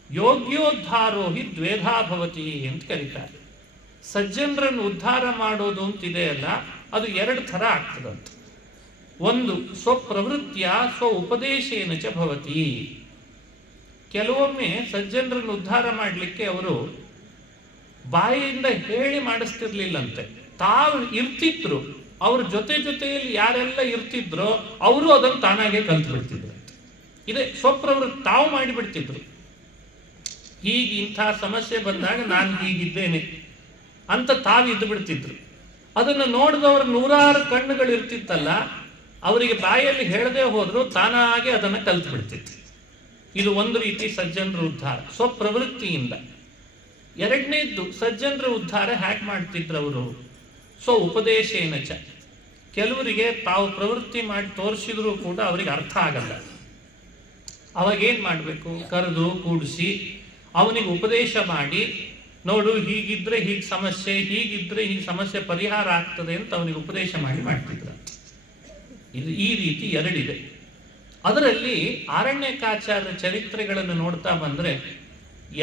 ಯೋಗ್ಯೋದ್ಧಾರೋ ಹಿ ದ್ವೇಧಾ ಭವತಿ ಅಂತ ಕರೀತಾರೆ. ಸಜ್ಜನರನ್ನು ಉದ್ಧಾರ ಮಾಡೋದು ಅಂತಿದೆ ಅಲ್ಲ, ಅದು ಎರಡು ಥರ ಆಗ್ತದಂತ. ಒಂದು ಸ್ವಪ್ರವೃತ್ತಿಯ ಸ್ವ ಉಪದೇಶೇನ ಚ ಭವತಿ. ಕೆಲವೊಮ್ಮೆ ಸಜ್ಜನರನ್ನು ಉದ್ಧಾರ ಮಾಡಲಿಕ್ಕೆ ಅವರು ಬಾಯಿಯಿಂದ ಹೇಳಿ ಮಾಡಿಸ್ತಿರ್ಲಿಲ್ಲಂತೆ, ತಾವು ಇರ್ತಿದ್ರು, ಅವ್ರ ಜೊತೆಯಲ್ಲಿ ಯಾರೆಲ್ಲ ಇರ್ತಿದ್ರೋ ಅವರು ಅದನ್ನು ತಾನಾಗೆ ಕಲ್ತು ಬಿಡ್ತಿದ್ರು. ಇದೇ ಸ್ವಪ್ರವೃತ್ತಿ, ತಾವು ಮಾಡಿಬಿಡ್ತಿದ್ರು. ಹೀಗೆ ಇಂಥ ಸಮಸ್ಯೆ ಬಂದಾಗ ನಾನು ಹೀಗಿದ್ದೇನೆ ಅಂತ ತಾವಿದ್ದು ಬಿಡ್ತಿದ್ರು. ಅದನ್ನು ನೋಡಿದವರು ನೂರಾರು ಕಣ್ಣುಗಳು ಇರ್ತಿತ್ತಲ್ಲ, ಅವರಿಗೆ ಬಾಯಲ್ಲಿ ಹೇಳದೆ ಹೋದ್ರು ತಾನಾಗೆ ಅದನ್ನು ಕಲ್ತು ಬಿಡ್ತಿತ್ತು. ಇದು ಒಂದು ರೀತಿ ಸಜ್ಜನರ ಉದ್ಧಾರ ಸ್ವಪ್ರವೃತ್ತಿಯಿಂದ. ಎರಡನೇದ್ದು ಸಜ್ಜನರ ಉದ್ಧಾರ ಹ್ಯಾಕ್ ಮಾಡ್ತಿದ್ರು ಅವರು, ಸ್ವ ಉಪದೇಶೇನ ಚ. ಕೆಲವರಿಗೆ ತಾವು ಪ್ರವೃತ್ತಿ ಮಾಡಿ ತೋರಿಸಿದ್ರು ಕೂಡ ಅವರಿಗೆ ಅರ್ಥ ಆಗಲ್ಲ. ಅವಾಗೇನು ಮಾಡಬೇಕು, ಕರೆದು ಕೂಡಿಸಿ ಅವನಿಗೆ ಉಪದೇಶ ಮಾಡಿ, ನೋಡು ಹೀಗಿದ್ರೆ ಹೀಗೆ ಸಮಸ್ಯೆ, ಹೀಗಿದ್ರೆ ಹೀಗೆ ಸಮಸ್ಯೆ ಪರಿಹಾರ ಆಗ್ತದೆ ಅಂತ ಅವನಿಗೆ ಉಪದೇಶ ಮಾಡಿ ಮಾಡ್ತಿದ್ರು. ಇದು ಈ ರೀತಿ ಎರಡಿದೆ. ಅದರಲ್ಲಿ ಆರಣ್ಯಕಾಚಾರ್ಯ ಚರಿತ್ರೆಗಳನ್ನು ನೋಡ್ತಾ ಬಂದ್ರೆ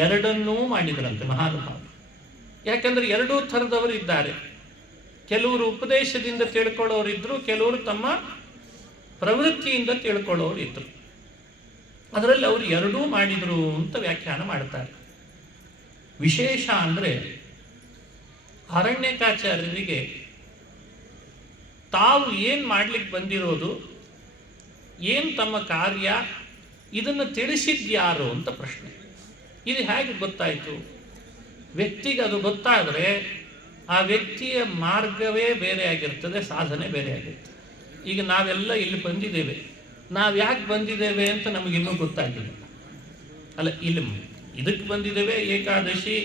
ಎರಡನ್ನೂ ಮಾಡಿದ್ರಂತೆ ಮಹಾನುಭಾವರು. ಯಾಕಂದ್ರೆ ಎರಡೂ ಥರದವರು ಇದ್ದಾರೆ. ಕೆಲವರು ಉಪದೇಶದಿಂದ ತಿಳ್ಕೊಳ್ಳೋರಿದ್ರು, ಕೆಲವರು ತಮ್ಮ ಪ್ರವೃತ್ತಿಯಿಂದ ತಿಳ್ಕೊಳ್ಳೋರು ಇದ್ರು. ಅದರಲ್ಲಿ ಅವರು ಎರಡೂ ಮಾಡಿದ್ರು ಅಂತ ವ್ಯಾಖ್ಯಾನ ಮಾಡ್ತಾರೆ. ವಿಶೇಷ ಅಂದರೆ ಅರಣ್ಯಕಾಚಾರ್ಯರಿಗೆ ತಾವು ಏನು ಮಾಡ್ಲಿಕ್ಕೆ ಬಂದಿರೋದು, ಏನು ತಮ್ಮ ಕಾರ್ಯ, ಇದನ್ನು ತಿಳಿಸಿದ್ಯಾರು ಅಂತ ಪ್ರಶ್ನೆ. ಇದು ಹೇಗೆ ಗೊತ್ತಾಯಿತು? ವ್ಯಕ್ತಿಗೆ ಅದು ಗೊತ್ತಾದರೆ ಆ ವ್ಯಕ್ತಿಯ ಮಾರ್ಗವೇ ಬೇರೆ ಆಗಿರ್ತದೆ, ಸಾಧನೆ ಬೇರೆ ಆಗಿರ್ತದೆ. ಈಗ ನಾವೆಲ್ಲ ಇಲ್ಲಿ ಬಂದಿದ್ದೇವೆ, ನಾವು ಯಾಕೆ ಬಂದಿದ್ದೇವೆ ಅಂತ ನಮಗಿನ್ನೂ ಗೊತ್ತಾಗಿಲ್ಲ ಅಲ್ಲ. ಇಲ್ಲಿ ಇದಕ್ಕೆ ಬಂದಿದ್ದೇವೆ, ಏಕಾದಶಿ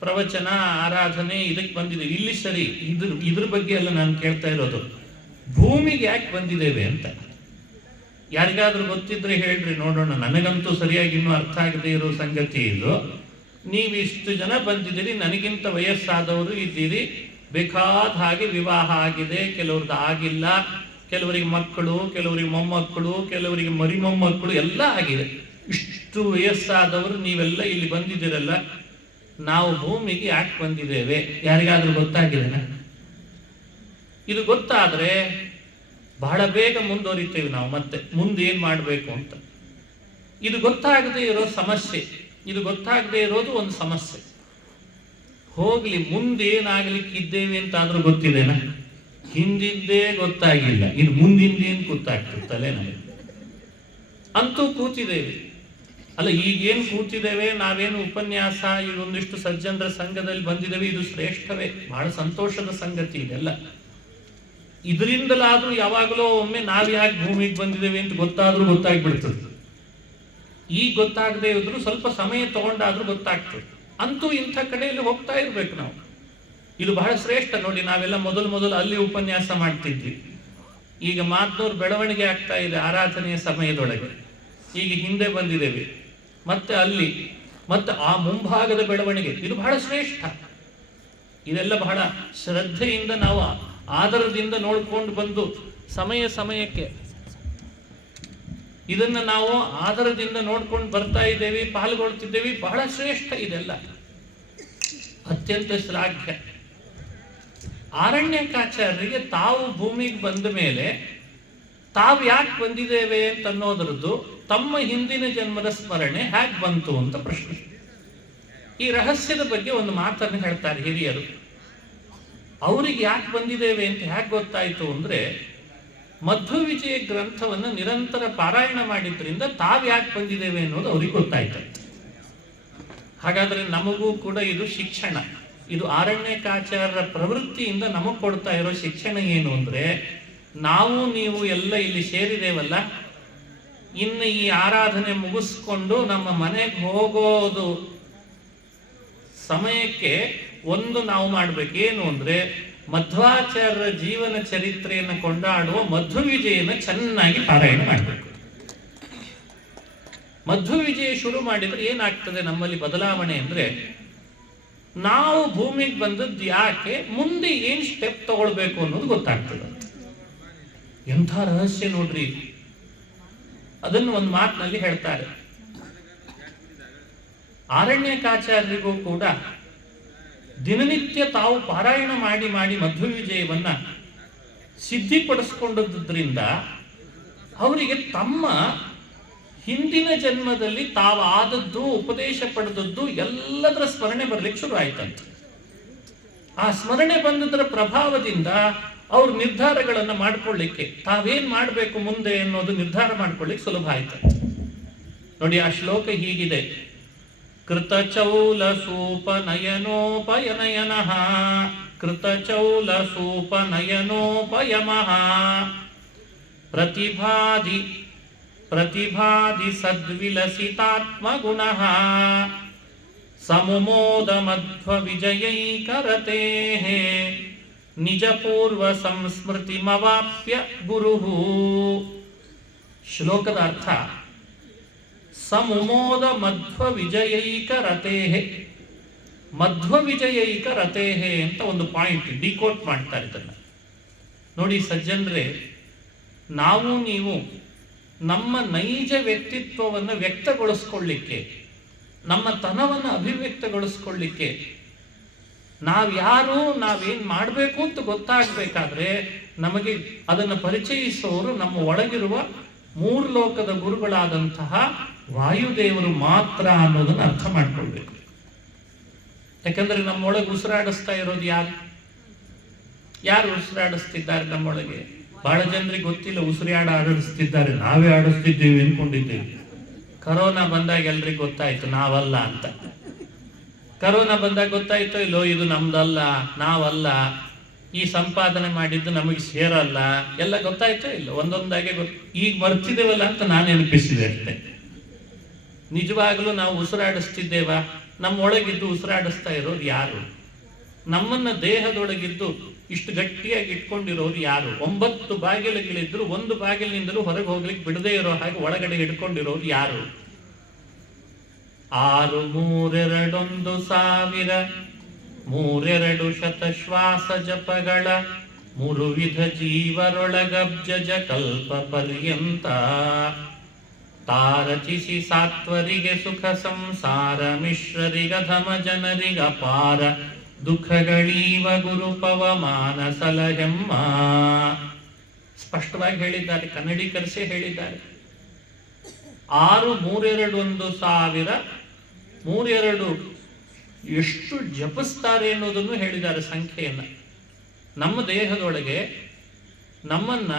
ಪ್ರವಚನ ಆರಾಧನೆ ಇದಕ್ಕೆ ಬಂದಿದ್ದೇವೆ, ಇಲ್ಲಿ ಸರಿ. ಇದ್ರ ಬಗ್ಗೆ ಎಲ್ಲ ನಾನು ಕೇಳ್ತಾ ಇರೋದು, ಭೂಮಿಗೆ ಯಾಕೆ ಬಂದಿದ್ದೇವೆ ಅಂತ. ಯಾರಿಗಾದ್ರೂ ಗೊತ್ತಿದ್ರೆ ಹೇಳ್ರಿ ನೋಡೋಣ. ನನಗಂತೂ ಸರಿಯಾಗಿ ಇನ್ನೂ ಅರ್ಥ ಆಗದೆ ಇರೋ ಸಂಗತಿ ಇದು. ನೀವು ಇಷ್ಟು ಜನ ಬಂದಿದ್ದೀರಿ, ನನಗಿಂತ ವಯಸ್ಸಾದವರು ಇದ್ದೀರಿ, ಬೇಕಾದ ಹಾಗೆ ವಿವಾಹ ಆಗಿದೆ, ಕೆಲವ್ರದ್ದು ಆಗಿಲ್ಲ, ಕೆಲವರಿಗೆ ಮಕ್ಕಳು, ಕೆಲವರಿಗೆ ಮೊಮ್ಮಕ್ಕಳು, ಕೆಲವರಿಗೆ ಮರಿಮೊಮ್ಮಕ್ಕಳು ಎಲ್ಲ ಆಗಿದೆ. ಇಷ್ಟು ವಯಸ್ಸಾದವರು ನೀವೆಲ್ಲ ಇಲ್ಲಿ ಬಂದಿದ್ದೀರಲ್ಲ, ನಾವು ಭೂಮಿಗೆ ಯಾಕೆ ಬಂದಿದ್ದೇವೆ ಯಾರಿಗಾದ್ರೂ ಗೊತ್ತಾಗಿದೆನಾ? ಇದು ಗೊತ್ತಾದರೆ ಬಹಳ ಬೇಗ ಮುಂದುವರಿತೇವೆ ನಾವು. ಮತ್ತೆ ಮುಂದೆ ಏನು ಮಾಡಬೇಕು ಅಂತ ಇದು ಗೊತ್ತಾಗದೇ ಇರೋ ಸಮಸ್ಯೆ, ಇದು ಗೊತ್ತಾಗದೇ ಇರೋದು ಒಂದು ಸಮಸ್ಯೆ. ಹೋಗ್ಲಿ, ಮುಂದೇನಾಗಲಿಕ್ಕಿದ್ದೇವೆ ಅಂತಾದ್ರೂ ಗೊತ್ತಿದೆನಾ? ಹಿಂದಿಂದೇ ಗೊತ್ತಾಗಿಲ್ಲ, ಇನ್ನು ಮುಂದಿಂದೇನು ಗೊತ್ತಾಗ್ತಿರ್ತಲ್ಲ ನಮಗೆ. ಅಂತೂ ಕೂತಿದ್ದೇವೆ ಅಲ್ಲ, ಈಗೇನು ಕೂತಿದ್ದೇವೆ, ನಾವೇನು ಉಪನ್ಯಾಸ, ಈಗ ಒಂದಿಷ್ಟು ಸಜ್ಜನರ ಸಂಘದಲ್ಲಿ ಬಂದಿದ್ದೇವೆ, ಇದು ಶ್ರೇಷ್ಠವೇ, ಬಹಳ ಸಂತೋಷದ ಸಂಗತಿ ಇದೆಲ್ಲ. ಇದರಿಂದಲಾದ್ರೂ ಯಾವಾಗಲೂ ಒಮ್ಮೆ ನಾವು ಯಾಕೆ ಭೂಮಿಗೆ ಬಂದಿದ್ದೇವೆ ಅಂತ ಗೊತ್ತಾಗ್ಬಿಡ್ತದೆ. ಈಗ ಗೊತ್ತಾಗದೇ ಇದ್ರು ಸ್ವಲ್ಪ ಸಮಯ ತಗೊಂಡಾದ್ರೂ ಗೊತ್ತಾಗ್ತದೆ. ಅಂತೂ ಇಂಥ ಕಡೆಯಲ್ಲಿ ಹೋಗ್ತಾ ಇರ್ಬೇಕು ನಾವು. ಇದು ಬಹಳ ಶ್ರೇಷ್ಠ. ನೋಡಿ, ನಾವೆಲ್ಲ ಮೊದಲು ಅಲ್ಲಿ ಉಪನ್ಯಾಸ ಮಾಡ್ತಿದ್ವಿ, ಈಗ ಮಾತನೂರು ಬೆಳವಣಿಗೆ ಆಗ್ತಾ ಇದೆ ಆರಾಧನೆಯ ಸಮಯದೊಳಗೆ. ಈಗ ಹಿಂದೆ ಬಂದಿದ್ದೇವೆ, ಮತ್ತೆ ಅಲ್ಲಿ, ಮತ್ತೆ ಆ ಮುಂಭಾಗದ ಬೆಳವಣಿಗೆ, ಇದು ಬಹಳ ಶ್ರೇಷ್ಠ. ಇದೆಲ್ಲ ಬಹಳ ಶ್ರದ್ಧೆಯಿಂದ ನಾವು ಆದರದಿಂದ ನೋಡ್ಕೊಂಡು ಬಂದು ಸಮಯಕ್ಕೆ ಇದನ್ನ ನಾವು ಆದರದಿಂದ ನೋಡ್ಕೊಂಡು ಬರ್ತಾ ಇದ್ದೇವೆ, ಪಾಲ್ಗೊಳ್ತಿದ್ದೇವೆ. ಬಹಳ ಶ್ರೇಷ್ಠ ಇದೆಲ್ಲ, ಅತ್ಯಂತ ಶ್ಲಾಘ್ಯ. ಆರಣ್ಯಕಾಚಾರ್ಯರಿಗೆ ತಾವು ಭೂಮಿಗೆ ಬಂದ ಮೇಲೆ ತಾವು ಯಾಕೆ ಬಂದಿದ್ದೇವೆ ಅಂತ ಅನ್ನೋದ್ರದ್ದು ತಮ್ಮ ಹಿಂದಿನ ಜನ್ಮದ ಸ್ಮರಣೆ ಹೇಗೆ ಬಂತು ಅಂತ ಪ್ರಶ್ನೆ. ಈ ರಹಸ್ಯದ ಬಗ್ಗೆ ಒಂದು ಮಾತನ್ನು ಹೇಳ್ತಾರೆ ಹಿರಿಯರು. ಅವರಿಗೆ ಯಾಕೆ ಬಂದಿದ್ದೇವೆ ಅಂತ ಹೇಗೆ ಗೊತ್ತಾಯಿತು ಅಂದರೆ, ಮಧ್ವವಿಜಯ ಗ್ರಂಥವನ್ನು ನಿರಂತರ ಪಾರಾಯಣ ಮಾಡಿದ್ರಿಂದ ತಾವು ಯಾಕೆ ಬಂದಿದ್ದೇವೆ ಅನ್ನೋದು ಅವ್ರಿಗೆ ಗೊತ್ತಾಯ್ತು. ಹಾಗಾದರೆ ನಮಗೂ ಕೂಡ ಇದು ಶಿಕ್ಷಣ. ಇದು ಆರಣ್ಯಕಾಚಾರ್ಯರ ಪ್ರವೃತ್ತಿಯಿಂದ ನಮಗೆ ಕೊಡ್ತಾ ಇರೋ ಶಿಕ್ಷಣ ಏನು ಅಂದರೆ, ನಾವು ನೀವು ಎಲ್ಲ ಇಲ್ಲಿ ಸೇರಿದೇವಲ್ಲ, ಇನ್ನು ಈ ಆರಾಧನೆ ಮುಗಿಸ್ಕೊಂಡು ನಮ್ಮ ಮನೆಗೆ ಹೋಗೋದು ಸಮಯಕ್ಕೆ ಒಂದು ನಾವು ಮಾಡಬೇಕು. ಏನು ಅಂದರೆ, ಮಧ್ವಾಚಾರ್ಯರ ಜೀವನ ಚರಿತ್ರೆಯನ್ನು ಕೊಂಡಾಡುವ ಮಧ್ವವಿಜಯನ ಚೆನ್ನಾಗಿ ಪಾರಾಯಣ ಮಾಡಬೇಕು. ಮಧ್ವವಿಜಯ ಶುರು ಮಾಡಿದ್ರೆ ಏನಾಗ್ತದೆ ನಮ್ಮಲ್ಲಿ ಬದಲಾವಣೆ ಅಂದರೆ, ನಾವು ಭೂಮಿಗೆ ಬಂದದ್ದು ಯಾಕೆ, ಮುಂದೆ ಏನು ಸ್ಟೆಪ್ ತಗೊಳ್ಬೇಕು ಅನ್ನೋದು ಗೊತ್ತಾಗ್ತದೆ. ಎಂಥ ರಹಸ್ಯ ನೋಡ್ರಿ. ಅದನ್ನು ಒಂದು ಮಾತಿನಲ್ಲಿ ಹೇಳ್ತಾರೆ. ಆರಣ್ಯಕಾಚಾರ್ಯರಿಗೂ ಕೂಡ ದಿನನಿತ್ಯ ತಾವು ಪಾರಾಯಣ ಮಾಡಿ ಮಾಡಿ ಮಧ್ವವಿಜಯವನ್ನ ಸಿದ್ಧಿಪಡಿಸ್ಕೊಂಡದ್ರಿಂದ ಅವರಿಗೆ ತಮ್ಮ ಹಿಂದಿನ ಜನ್ಮದಲ್ಲಿ ತಾವು ಆದದ್ದು, ಉಪದೇಶ ಪಡೆದದ್ದು ಎಲ್ಲದರ ಸ್ಮರಣೆ ಬರಲಿಕ್ಕೆ ಶುರು ಆಯ್ತಂತೆ. ಆ ಸ್ಮರಣೆ ಬಂದದರ ಪ್ರಭಾವದಿಂದ ಅವ್ರ ನಿರ್ಧಾರಗಳನ್ನು ಮಾಡ್ಕೊಳ್ಳಿಕ್ಕೆ, ತಾವೇನ್ ಮಾಡಬೇಕು ಮುಂದೆ ಅನ್ನೋದು ನಿರ್ಧಾರ ಮಾಡ್ಕೊಳ್ಳಿಕ್ಕೆ ಸುಲಭ ಆಯ್ತಂತೆ. ನೋಡಿ, ಆ ಶ್ಲೋಕ ಹೀಗಿದೆ: ಕೃತಚೌಲ ಸೂಪನಯನೋಪಯನಯನಃ ಕೃತಚೌಲ ಸೂಪನಯನೋಪಯಮಃ ಪ್ರತಿಭಾದಿ ಸದ್ವಿಲಸಿತಾತ್ಮಗುಣಃ ಸಮುಮೋದ ಮಧ್ವ ವಿಜಯೈಕರತೇಃ ನಿಜ ಪೂರ್ವ ಸಂಸ್ಮೃತಿಮವಾಪ್ಯ ಗುರುಃ. ಶ್ಲೋಕದ ಅರ್ಥ: ಸಮುಮೋದ ಮಧ್ವ ವಿಜಯೈಕ ರತೇಃ. ಮಧ್ವ ವಿಜಯೈಕ ರತೇಃ ಅಂತ ಒಂದು ಪಾಯಿಂಟ್ ಡಿಕೋಟ್ ಮಾಡ್ತಾರೆ ಇದನ್ನು. ನೋಡಿ ಸಜ್ಜನರೇ, ನಾವು ನೀವು ನಮ್ಮ ನೈಜ ವ್ಯಕ್ತಿತ್ವವನ್ನು ವ್ಯಕ್ತಗೊಳಿಸ್ಕೊಳ್ಳಿಕ್ಕೆ, ನಮ್ಮ ತನವನ್ನು ಅಭಿವ್ಯಕ್ತಗೊಳಿಸ್ಕೊಳ್ಳಿಕ್ಕೆ, ನಾವ್ಯಾರು, ನಾವೇನು ಮಾಡಬೇಕು ಅಂತ ಗೊತ್ತಾಗಬೇಕಾದ್ರೆ ನಮಗೆ ಅದನ್ನು ಪರಿಚಯಿಸೋರು ನಮ್ಮ ಒಳಗಿರುವ ಮೂರು ಲೋಕದ ಗುರುಗಳಾದಂತಹ ವಾಯುದೇವರು ಮಾತ್ರ ಅನ್ನೋದನ್ನು ಅರ್ಥ ಮಾಡ್ಕೊಳ್ಬೇಕು. ಯಾಕಂದ್ರೆ ನಮ್ಮೊಳಗೆ ಉಸಿರಾಡಿಸ್ತಾ ಇರೋದು ಯಾರು ಉಸಿರಾಡಿಸ್ತಿದ್ದಾರೆ ನಮ್ಮೊಳಗೆ? ಬಹಳ ಜನರಿಗೆ ಗೊತ್ತಿಲ್ಲ ಆಡಿಸ್ತಿದ್ದಾರೆ, ನಾವೇ ಆಡಿಸ್ತಿದ್ದೇವೆ ಅನ್ಕೊಂಡಿದ್ದೇವೆ. ಕರೋನಾ ಬಂದಾಗ ಎಲ್ರಿಗೂ ಗೊತ್ತಾಯ್ತು ನಾವಲ್ಲ ಅಂತ. ಕರೋನಾ ಬಂದಾಗ ಗೊತ್ತಾಯ್ತೋ ಇಲ್ಲೋ, ಇದು ನಮ್ದಲ್ಲ, ನಾವಲ್ಲ, ಈ ಸಂಪಾದನೆ ಮಾಡಿದ್ದು ನಮಗೆ ಸೇರಲ್ಲ, ಎಲ್ಲ ಗೊತ್ತಾಯ್ತೋ ಇಲ್ಲ, ಒಂದೊಂದಾಗೆ ಈಗ ಮರ್ತಿದ್ದೇವಲ್ಲ ಅಂತ ನಾನು ನೆನಪಿಸಿದೆ ಅಷ್ಟೇ. ನಿಜವಾಗ್ಲೂ ನಾವು ಉಸಿರಾಡಿಸ್ತಿದ್ದೇವಾ? ನಮ್ಮೊಳಗಿದ್ದು ಉಸಿರಾಡಿಸ್ತಾ ಇರೋರು ಯಾರು? ನಮ್ಮನ್ನ ದೇಹದೊಳಗಿದ್ದು ಇಷ್ಟು ಗಟ್ಟಿಯಾಗಿ ಇಟ್ಕೊಂಡಿರೋರು ಯಾರು? 9 ಬಾಗಿಲುಗಳಿದ್ರು ಒಂದು ಬಾಗಿಲಿನಿಂದಲೂ ಹೊರಗೆ ಹೋಗ್ಲಿಕ್ಕೆ ಬಿಡದೇ ಇರೋ ಹಾಗೆ ಒಳಗಡೆ ಇಟ್ಕೊಂಡಿರೋರು ಯಾರು? 6321000 ಶತಶ್ವಾಸ ಜಪಗಳ 3 ವಿಧ ಜೀವರೊಳಗಬ್ಜ ಕಲ್ಪ ಪರ್ಯಂತ ತಾರಚಿಸಿ ಸಾತ್ವರಿಗೆ ಸುಖ ಸಂಸಾರ ಮಿಶ್ರರಿಗಧಮ ಜನರಿಗಪಾರ ದುಃಖಗಳೀವ ಗುರು ಪವಮಾನ ಸಲಹೆಮ್ಮ. ಸ್ಪಷ್ಟವಾಗಿ ಹೇಳಿದ್ದಾರೆ, ಕನ್ನಡೀಕರಿಸಿ ಹೇಳಿದ್ದಾರೆ. 6321000 ಎಷ್ಟು ಜಪಿಸ್ತಾರೆ ಅನ್ನೋದನ್ನು ಹೇಳಿದ್ದಾರೆ ಸಂಖ್ಯೆಯನ್ನು. ನಮ್ಮ ದೇಹದೊಳಗೆ ನಮ್ಮನ್ನ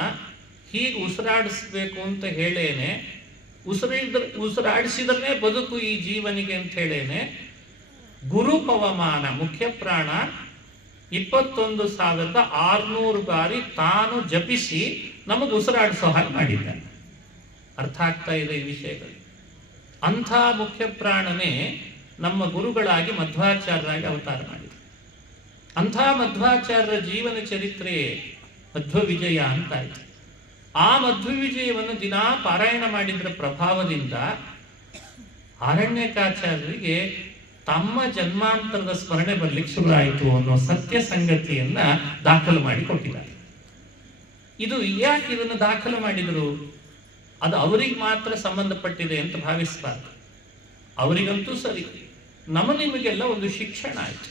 ಹೀಗೆ ಉಸಿರಾಡಿಸ್ಬೇಕು ಅಂತ ಹೇಳೇನೆ, ಉಸಿರಾಡಿಸಿದ್ರೆ ಬದುಕು ಈ ಜೀವನಿಗೆ ಅಂತ ಹೇಳೇನೆ ಗುರು ಪವಮಾನ ಮುಖ್ಯ ಪ್ರಾಣ 21600 ಬಾರಿ ತಾನು ಜಪಿಸಿ ನಮಗೆ ಉಸಿರಾಡಿಸೋ ಹಾಗೆ ಮಾಡಿದ್ದಾನೆ. ಅರ್ಥ ಆಗ್ತಾ ಇದೆ ಈ ವಿಷಯಗಳು. ಅಂಥ ಮುಖ್ಯ ಪ್ರಾಣನೇ ನಮ್ಮ ಗುರುಗಳಾಗಿ ಮಧ್ವಾಚಾರ್ಯರಾಗಿ ಅವತಾರ ಮಾಡಿದರು. ಅಂಥ ಮಧ್ವಾಚಾರ್ಯರ ಜೀವನ ಚರಿತ್ರೆ ಮಧ್ವವಿಜಯ ಅಂತಾಯ್ತು. ಆ ಮಧ್ವವಿಜಯವನ್ನು ದಿನಾ ಪಾರಾಯಣ ಮಾಡಿದ್ರ ಪ್ರಭಾವದಿಂದ ಆರಣ್ಯಕಾಚಾರ್ಯರಿಗೆ ತಮ್ಮ ಜನ್ಮಾಂತರದ ಸ್ಮರಣೆ ಬರ್ಲಿಕ್ಕೆ ಶುರು ಆಯಿತು ಅನ್ನೋ ಸತ್ಯ ಸಂಗತಿಯನ್ನ ದಾಖಲು ಮಾಡಿ ಕೊಟ್ಟಿದ್ದಾರೆ. ಇದು ಯಾಕೆ ಇದನ್ನು ದಾಖಲು ಮಾಡಿದರು? ಅದು ಅವರಿಗೆ ಮಾತ್ರ ಸಂಬಂಧಪಟ್ಟಿದೆ ಅಂತ ಭಾವಿಸಬಾರ್ದು. ಅವರಿಗಂತೂ ಸರಿ, ನಿಮಗೆಲ್ಲ ಒಂದು ಶಿಕ್ಷಣ ಆಯಿತು.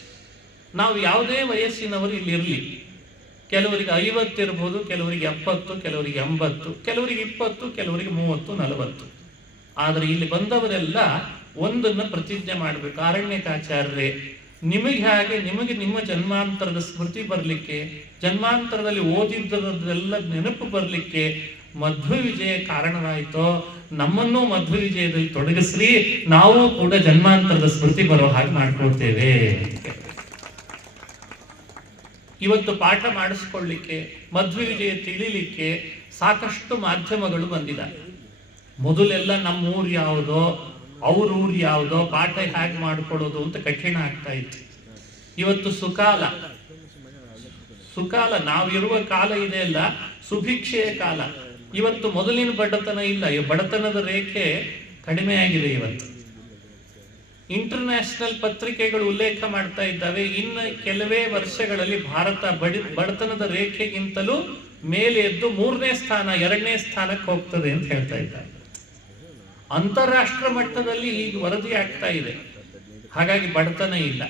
ನಾವು ಯಾವುದೇ ವಯಸ್ಸಿನವರು ಇಲ್ಲಿ ಇರಲಿ, ಕೆಲವರಿಗೆ 50 ಇರ್ಬೋದು, ಕೆಲವರಿಗೆ 70, ಕೆಲವರಿಗೆ 80, ಕೆಲವರಿಗೆ 20, ಕೆಲವರಿಗೆ 30, 40. ಆದರೆ ಇಲ್ಲಿ ಬಂದವರೆಲ್ಲ ಒಂದನ್ನು ಪ್ರತಿಜ್ಞೆ ಮಾಡಬೇಕು. ಅರಣ್ಯಕಾಚಾರ್ಯರೇ, ನಿಮಗೆ ನಿಮ್ಮ ಜನ್ಮಾಂತರದ ಸ್ಮೃತಿ ಬರಲಿಕ್ಕೆ, ಜನ್ಮಾಂತರದಲ್ಲಿ ಓದಿದ್ದರೆಲ್ಲ ನೆನಪು ಬರಲಿಕ್ಕೆ ಮಧ್ವ ವಿಜಯ ಕಾರಣವಾಯಿತೋ, ನಮ್ಮನ್ನು ಮಧ್ವ ವಿಜಯದಲ್ಲಿ ತೊಡಗಿಸ್ರಿ, ನಾವು ಕೂಡ ಜನ್ಮಾಂತರದ ಸ್ಮೃತಿ ಬರೋ ಹಾಗೆ ಮಾಡ್ಕೊಳ್ತೇವೆ. ಇವತ್ತು ಪಾಠ ಮಾಡಿಸ್ಕೊಳ್ಳಿಕ್ಕೆ, ಮಧ್ವ ವಿಜಯ ತಿಳಿಲಿಕ್ಕೆ ಸಾಕಷ್ಟು ಮಾಧ್ಯಮಗಳು ಬಂದಿದ್ದಾರೆ. ಮೊದಲೆಲ್ಲ ನಮ್ಮೂರು ಯಾವುದೋ, ಅವ್ರ ಊರು ಯಾವುದೋ, ಪಾಠ ಹೇಗೆ ಮಾಡ್ಕೊಳ್ಳೋದು ಅಂತ ಕಠಿಣ ಆಗ್ತಾ ಇತ್ತು. ಇವತ್ತು ಸುಕಾಲ, ನಾವಿರುವ ಕಾಲ ಇದೆ ಅಲ್ಲ, ಸುಭಿಕ್ಷೆಯ ಕಾಲ. ಇವತ್ತು ಮೊದಲಿನ ಬಡತನ ಇಲ್ಲ, ಬಡತನದ ರೇಖೆ ಕಡಿಮೆ ಆಗಿದೆ. ಇವತ್ತು ಇಂಟರ್ನ್ಯಾಷನಲ್ ಪತ್ರಿಕೆಗಳು ಉಲ್ಲೇಖ ಮಾಡ್ತಾ ಇದ್ದಾವೆ, ಇನ್ನು ಕೆಲವೇ ವರ್ಷಗಳಲ್ಲಿ ಭಾರತ ಬಡತನದ ರೇಖೆಗಿಂತಲೂ ಮೇಲೆ ಎದ್ದು 3ನೇ ಸ್ಥಾನ 2ನೇ ಸ್ಥಾನಕ್ಕೆ ಹೋಗ್ತದೆ ಅಂತ ಹೇಳ್ತಾ ಇದ್ದಾರೆ. ಅಂತಾರಾಷ್ಟ್ರ ಮಟ್ಟದಲ್ಲಿ ಈಗ ವರದಿ ಆಗ್ತಾ ಇದೆ. ಹಾಗಾಗಿ ಬಡತನ ಇಲ್ಲ.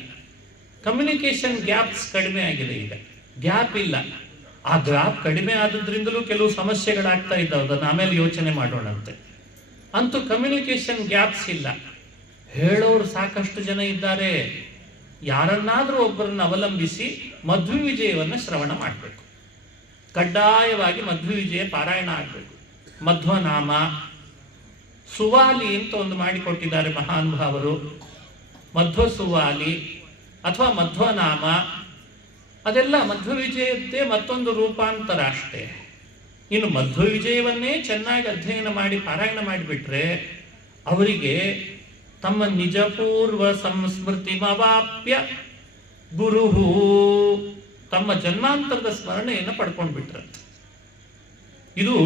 ಕಮ್ಯುನಿಕೇಶನ್ ಗ್ಯಾಪ್ಸ್ ಕಡಿಮೆ ಆಗಿದೆ. ಈಗ ಗ್ಯಾಪ್ ಇಲ್ಲ. ಆ ಗ್ಯಾಪ್ ಕಡಿಮೆ ಆದ್ರಿಂದಲೂ ಕೆಲವು ಸಮಸ್ಯೆಗಳಾಗ್ತಾ ಇದ್ದಾವೆ, ಅದನ್ನು ಆಮೇಲೆ ಯೋಚನೆ ಮಾಡೋಣಂತೆ. ಅಂತೂ ಕಮ್ಯುನಿಕೇಶನ್ ಗ್ಯಾಪ್ಸ್ ಇಲ್ಲ. ಹೇಳೋರು ಸಾಕಷ್ಟು ಜನ ಇದ್ದಾರೆ. ಯಾರನ್ನಾದ್ರೂ ಒಬ್ಬರನ್ನು ಅವಲಂಬಿಸಿ ಮಧ್ವ ವಿಜಯವನ್ನು ಶ್ರವಣ ಮಾಡಬೇಕು. ಕಡ್ಡಾಯವಾಗಿ ಮಧ್ವ ವಿಜಯ ಪಾರಾಯಣ ಆಗಬೇಕು. ಮಧ್ವನಾಮ, ಸುವಾಲಿ ಅಂತ ಒಂದು ಮಾಡಿಕೊಟ್ಟಿದ್ದಾರೆ ಮಹಾನುಭಾವರು. ಮಧ್ವ ಸುವಾಲಿ ಅಥವಾ ಮಧ್ವನಾಮ, ಅದೆಲ್ಲ ಮಧ್ವ ವಿಜಯದ್ದೇ ಮತ್ತೊಂದು ರೂಪಾಂತರ ಅಷ್ಟೇ. ಇನ್ನು ಮಧ್ವ ವಿಜಯವನ್ನೇ ಚೆನ್ನಾಗಿ ಅಧ್ಯಯನ ಮಾಡಿ ಪಾರಾಯಣ ಮಾಡಿಬಿಟ್ರೆ ಅವರಿಗೆ ತಮ್ಮ ನಿಜಪೂರ್ವ ಸಂಸ್ಮೃತಿಮವಾಪ್ಯ ಗುರುಹು, ತಮ್ಮ ಜನ್ಮಾಂತರದ ಸ್ಮರಣೆಯನ್ನು ಪಡ್ಕೊಂಡು ಬಿಟ್ರಂತೆ. ಇದು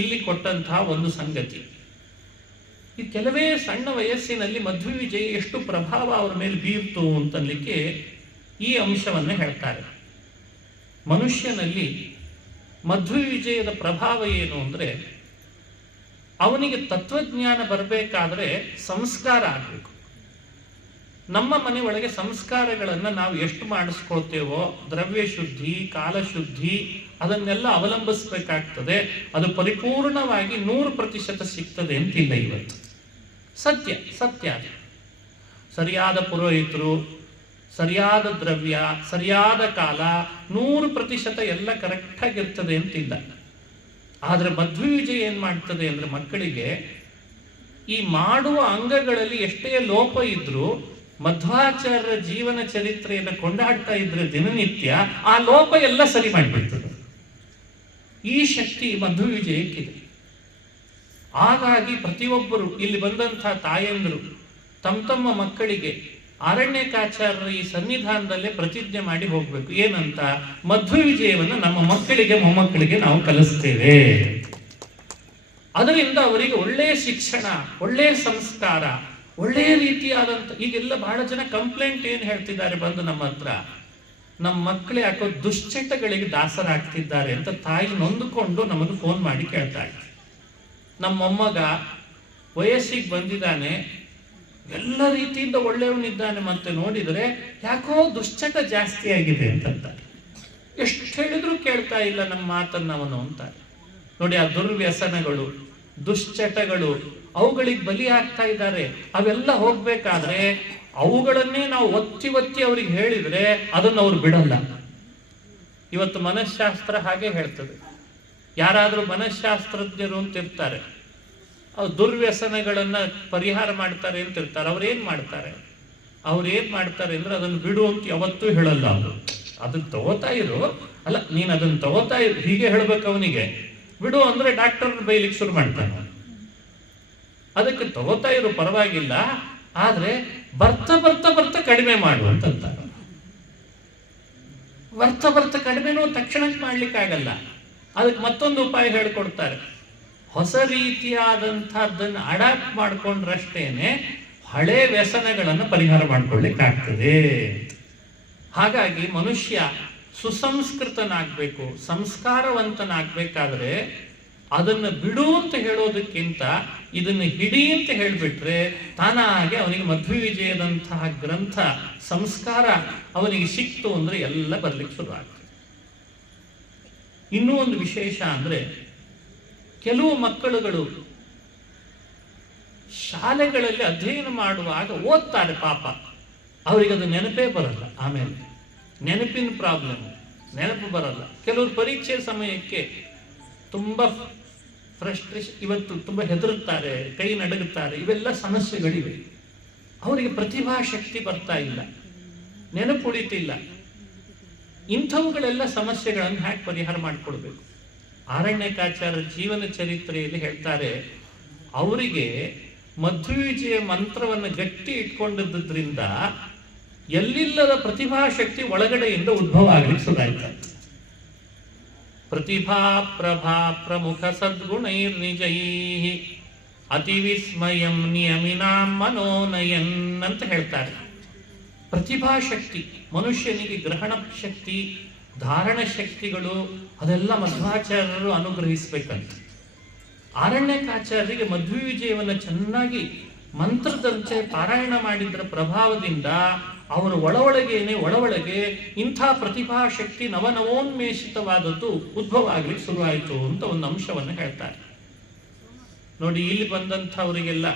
ಇಲ್ಲಿ ಕೊಟ್ಟಂತಹ ಒಂದು ಸಂಗತಿ. ಈ ಕೆಲವೇ ಸಣ್ಣ ವಯಸ್ಸಿನಲ್ಲಿ ಮಧ್ವ ವಿಜಯ ಎಷ್ಟು ಪ್ರಭಾವ ಅವರ ಮೇಲೆ ಬೀರ್ತು ಅಂತನ್ಲಿಕ್ಕೆ ಈ ಅಂಶವನ್ನು ಹೇಳ್ತಾರೆ. ಮನುಷ್ಯನಲ್ಲಿ ಮಧ್ವ ವಿಜಯದ ಪ್ರಭಾವ ಏನು ಅಂದರೆ, ಅವನಿಗೆ ತತ್ವಜ್ಞಾನ ಬರಬೇಕಾದ್ರೆ ಸಂಸ್ಕಾರ ಆಗಬೇಕು. ನಮ್ಮ ಮನೆ ಒಳಗೆ ಸಂಸ್ಕಾರಗಳನ್ನು ನಾವು ಎಷ್ಟು ಮಾಡಿಸ್ಕೊಳ್ತೇವೋ, ದ್ರವ್ಯ ಶುದ್ಧಿ, ಕಾಲಶುದ್ಧಿ, ಅದನ್ನೆಲ್ಲ ಅವಲಂಬಿಸಬೇಕಾಗ್ತದೆ. ಅದು ಪರಿಪೂರ್ಣವಾಗಿ 100% ಸಿಗ್ತದೆ ಅಂತಿಲ್ಲ ಇವತ್ತು. ಸತ್ಯ ಅದು. ಸರಿಯಾದ ಪುರೋಹಿತರು, ಸರಿಯಾದ ದ್ರವ್ಯ, ಸರಿಯಾದ ಕಾಲ, 100% ಎಲ್ಲ ಕರೆಕ್ಟಾಗಿರ್ತದೆ ಅಂತಿಲ್ಲ. ಆದರೆ ಮಧ್ವ ವಿಜಯ ಏನು ಮಾಡ್ತದೆ ಅಂದರೆ, ಮಕ್ಕಳಿಗೆ ಈ ಮಾಡುವ ಅಂಗಗಳಲ್ಲಿ ಎಷ್ಟೇ ಲೋಪ ಇದ್ರೂ ಮಧ್ವಾಚಾರ್ಯರ ಜೀವನ ಚರಿತ್ರೆಯನ್ನು ಕೊಂಡಾಡ್ತಾ ಇದ್ರೆ ದಿನನಿತ್ಯ ಆ ಲೋಪ ಎಲ್ಲ ಸರಿ ಮಾಡಿಬಿಡ್ತದೆ. ಈ ಶಕ್ತಿ ಮಧ್ವ ವಿಜಯಕ್ಕಿದೆ. ಹಾಗಾಗಿ ಪ್ರತಿಯೊಬ್ಬರು ಇಲ್ಲಿ ಬಂದಂಥ ತಾಯಂದರು ತಮ್ಮ ಮಕ್ಕಳಿಗೆ ಅರಣ್ಯಕಾಚಾರ್ಯರ ಈ ಸನ್ನಿಧಾನದಲ್ಲೇ ಪ್ರತಿಜ್ಞೆ ಮಾಡಿ ಹೋಗ್ಬೇಕು. ಏನಂತ? ಮಧ್ವ ವಿಜಯವನ್ನು ನಮ್ಮ ಮಕ್ಕಳಿಗೆ ಮೊಮ್ಮಕ್ಕಳಿಗೆ ನಾವು ಕಲಿಸ್ತೇವೆ. ಅದರಿಂದ ಅವರಿಗೆ ಒಳ್ಳೆಯ ಶಿಕ್ಷಣ, ಒಳ್ಳೆಯ ಸಂಸ್ಕಾರ, ಒಳ್ಳೆಯ ರೀತಿಯಾದಂಥ, ಈಗೆಲ್ಲ ಬಹಳ ಜನ ಕಂಪ್ಲೇಂಟ್ ಏನು ಹೇಳ್ತಿದ್ದಾರೆ ಬಂದು ನಮ್ಮ ಹತ್ರ, ನಮ್ಮ ಮಕ್ಕಳು ಯಾಕೋ ದುಶ್ಚಟಗಳಿಗೆ ದಾಸರಾಗ್ತಿದ್ದಾರೆ ಅಂತ ತಾಯಿ ನೊಂದುಕೊಂಡು ನಮಗೆ ಫೋನ್ ಮಾಡಿ ಕೇಳ್ತಾಳೆ. ನಮ್ಮ ಮೊಮ್ಮಗ ವಯಸ್ಸಿಗೆ ಬಂದಿದ್ದಾನೆ, ಎಲ್ಲ ರೀತಿಯಿಂದ ಒಳ್ಳೆಯವನಿದ್ದಾನೆ, ಮತ್ತೆ ನೋಡಿದರೆ ಯಾಕೋ ದುಶ್ಚಟ ಜಾಸ್ತಿ ಆಗಿದೆ ಅಂತಂತಾರೆ. ಎಷ್ಟು ಹೇಳಿದ್ರು ಕೇಳ್ತಾ ಇಲ್ಲ ನಮ್ಮ ಮಾತನ್ನು ಅವನು ಅಂತಾರೆ. ನೋಡಿ, ಆ ದುರ್ವ್ಯಸನಗಳು, ದುಶ್ಚಟಗಳು, ಅವುಗಳಿಗೆ ಬಲಿ ಆಗ್ತಾ ಇದ್ದಾರೆ. ಅವೆಲ್ಲ ಹೋಗ್ಬೇಕಾದ್ರೆ ಅವುಗಳನ್ನೇ ನಾವು ಒತ್ತಿ ಅವ್ರಿಗೆ ಹೇಳಿದ್ರೆ ಅದನ್ನು ಅವ್ರು ಬಿಡಲ್ಲ. ಇವತ್ತು ಮನಃಶಾಸ್ತ್ರ ಹಾಗೆ ಹೇಳ್ತದೆ. ಯಾರಾದರೂ ಮನಃಶಾಸ್ತ್ರಜ್ಞರು ಅಂತ ಇರ್ತಾರೆ, ಅವ್ರು ದುರ್ವ್ಯಸನಗಳನ್ನು ಪರಿಹಾರ ಮಾಡ್ತಾರೆ ಅಂತ ಇರ್ತಾರೆ. ಅವ್ರೇನು ಮಾಡ್ತಾರೆ ಅಂದ್ರೆ ಅದನ್ನು ಬಿಡು ಅಂತ ಯಾವತ್ತೂ ಹೇಳಲ್ಲ. ಅವರು ಅದನ್ನು ತಗೋತಾ ಇರು, ಅಲ್ಲ ನೀನು ಅದನ್ನು ತಗೋತಾ ಇರು ಹೀಗೆ ಹೇಳ್ಬೇಕು. ಅವನಿಗೆ ಬಿಡು ಅಂದ್ರೆ ಡಾಕ್ಟರ್ ಬೈಲಿಕ್ಕೆ ಶುರು ಮಾಡ್ತಾನೆ. ಅದಕ್ಕೆ ತಗೋತಾ ಇರು ಪರವಾಗಿಲ್ಲ, ಆದ್ರೆ ಬರ್ತಾ ಕಡಿಮೆ ಮಾಡು ಅಂತಂತಾರೆ. ಬರ್ತಾ ಕಡಿಮೆನೂ ತಕ್ಷಣಕ್ಕೆ ಮಾಡ್ಲಿಕ್ಕಾಗಲ್ಲ. ಅದಕ್ಕೆ ಮತ್ತೊಂದು ಉಪಾಯ ಹೇಳ್ಕೊಡ್ತಾರೆ. ಹೊಸ ರೀತಿಯಾದಂಥದ್ದನ್ನು ಅಡಾಪ್ಟ್ ಮಾಡ್ಕೊಂಡ್ರಷ್ಟೇನೆ ಹಳೆ ವ್ಯಸನಗಳನ್ನು ಪರಿಹಾರ ಮಾಡಿಕೊಳ್ಳಿಕ್ಕಾಗ್ತದೆ. ಹಾಗಾಗಿ ಮನುಷ್ಯ ಸುಸಂಸ್ಕೃತನಾಗಬೇಕು, ಸಂಸ್ಕಾರವಂತನಾಗಬೇಕಾದ್ರೆ ಅದನ್ನು ಬಿಡು ಅಂತ ಹೇಳೋದಕ್ಕಿಂತ ಇದನ್ನು ಹಿಡಿ ಅಂತ ಹೇಳಿಬಿಟ್ರೆ ತಾನಾಗೆ ಅವನಿಗೆ ಮಧ್ವವಿಜಯದಂತಹ ಗ್ರಂಥ ಸಂಸ್ಕಾರ ಅವನಿಗೆ ಸಿಕ್ತು ಅಂದರೆ ಎಲ್ಲ ಬರ್ಲಿಕ್ಕೆ ಶುರುವಾಗ್ತದೆ. ಇನ್ನೂ ಒಂದು ವಿಶೇಷ ಅಂದರೆ, ಕೆಲವು ಮಕ್ಕಳುಗಳು ಶಾಲೆಗಳಲ್ಲಿ ಅಧ್ಯಯನ ಮಾಡುವಾಗ ಓದ್ತಾರೆ, ಪಾಪ ಅವರಿಗೆ ಅದು ನೆನಪೇ ಬರಲ್ಲ. ಆಮೇಲೆ ನೆನಪಿನ ಪ್ರಾಬ್ಲಮ್, ನೆನಪು ಬರಲ್ಲ. ಕೆಲವರು ಪರೀಕ್ಷೆ ಸಮಯಕ್ಕೆ ತುಂಬ ಫ್ರಸ್ಟ್ರೇಷನ್, ಇವತ್ತು ತುಂಬ ಹೆದರುತ್ತಾರೆ, ಕೈ ನಡುಗುತ್ತಾರೆ. ಇವೆಲ್ಲ ಸಮಸ್ಯೆಗಳಿವೆ. ಅವರಿಗೆ ಪ್ರತಿಭಾ ಶಕ್ತಿ ಬರ್ತಾ ಇಲ್ಲ, ನೆನಪು ಉಳಿತಿಲ್ಲ. ಇಂಥವುಗಳೆಲ್ಲ ಸಮಸ್ಯೆಗಳನ್ನು ಹ್ಯಾಕ್ ಪರಿಹಾರ ಮಾಡಿಕೊಡ್ಬೇಕು? ಆರಣ್ಯಕಾಚಾರ್ಯ ಜೀವನ ಚರಿತ್ರೆಯಲ್ಲಿ ಹೇಳ್ತಾರೆ, ಅವರಿಗೆ ಮಧ್ವವಿಜಯ ಮಂತ್ರವನ್ನು ಗಟ್ಟಿ ಇಟ್ಕೊಂಡಿದ್ದರಿಂದ ಎಲ್ಲಿಲ್ಲದ ಪ್ರತಿಭಾಶಕ್ತಿ ಒಳಗಡೆಯಿಂದ ಉದ್ಭವ ಆಗ್ಲಿಕ್ಕೆ ಶುರುವಾಯ್ತು. ಪ್ರತಿಭಾ ಪ್ರಭಾ ಪ್ರಮುಖ ಸದ್ಗುಣೈರ್ನಿಜೈ ಅತಿ ವಿಸ್ಮಯಂ ನಿಯಮಿನಾಂ ಮನೋನಯನ್ ಅಂತ ಹೇಳ್ತಾರೆ. ಪ್ರತಿಭಾಶಕ್ತಿ, ಮನುಷ್ಯನಿಗೆ ಗ್ರಹಣ ಶಕ್ತಿ, ಧಾರಣ ಶಕ್ತಿಗಳು, ಅದೆಲ್ಲ ಮಧ್ವಾಚಾರ್ಯರು ಅನುಗ್ರಹಿಸಬೇಕಂತ. ಆರಣ್ಯಕಾಚಾರ್ಯರಿಗೆ ಮಧ್ವವಿಜಯವನ್ನು ಚೆನ್ನಾಗಿ ಮಂತ್ರದಂತೆ ಪಾರಾಯಣ ಮಾಡಿದ್ರ ಪ್ರಭಾವದಿಂದ ಅವರ ಒಳೊಳಗೆ ಇಂಥ ಪ್ರತಿಭಾಶಕ್ತಿ ನವನವೋನ್ಮೇಷಿತವಾದದ್ದು ಉದ್ಭವ ಆಗ್ಲಿಕ್ಕೆ ಶುರುವಾಯಿತು ಅಂತ ಒಂದು ಅಂಶವನ್ನು ಹೇಳ್ತಾರೆ. ನೋಡಿ, ಇಲ್ಲಿ ಬಂದಂಥವರಿಗೆಲ್ಲ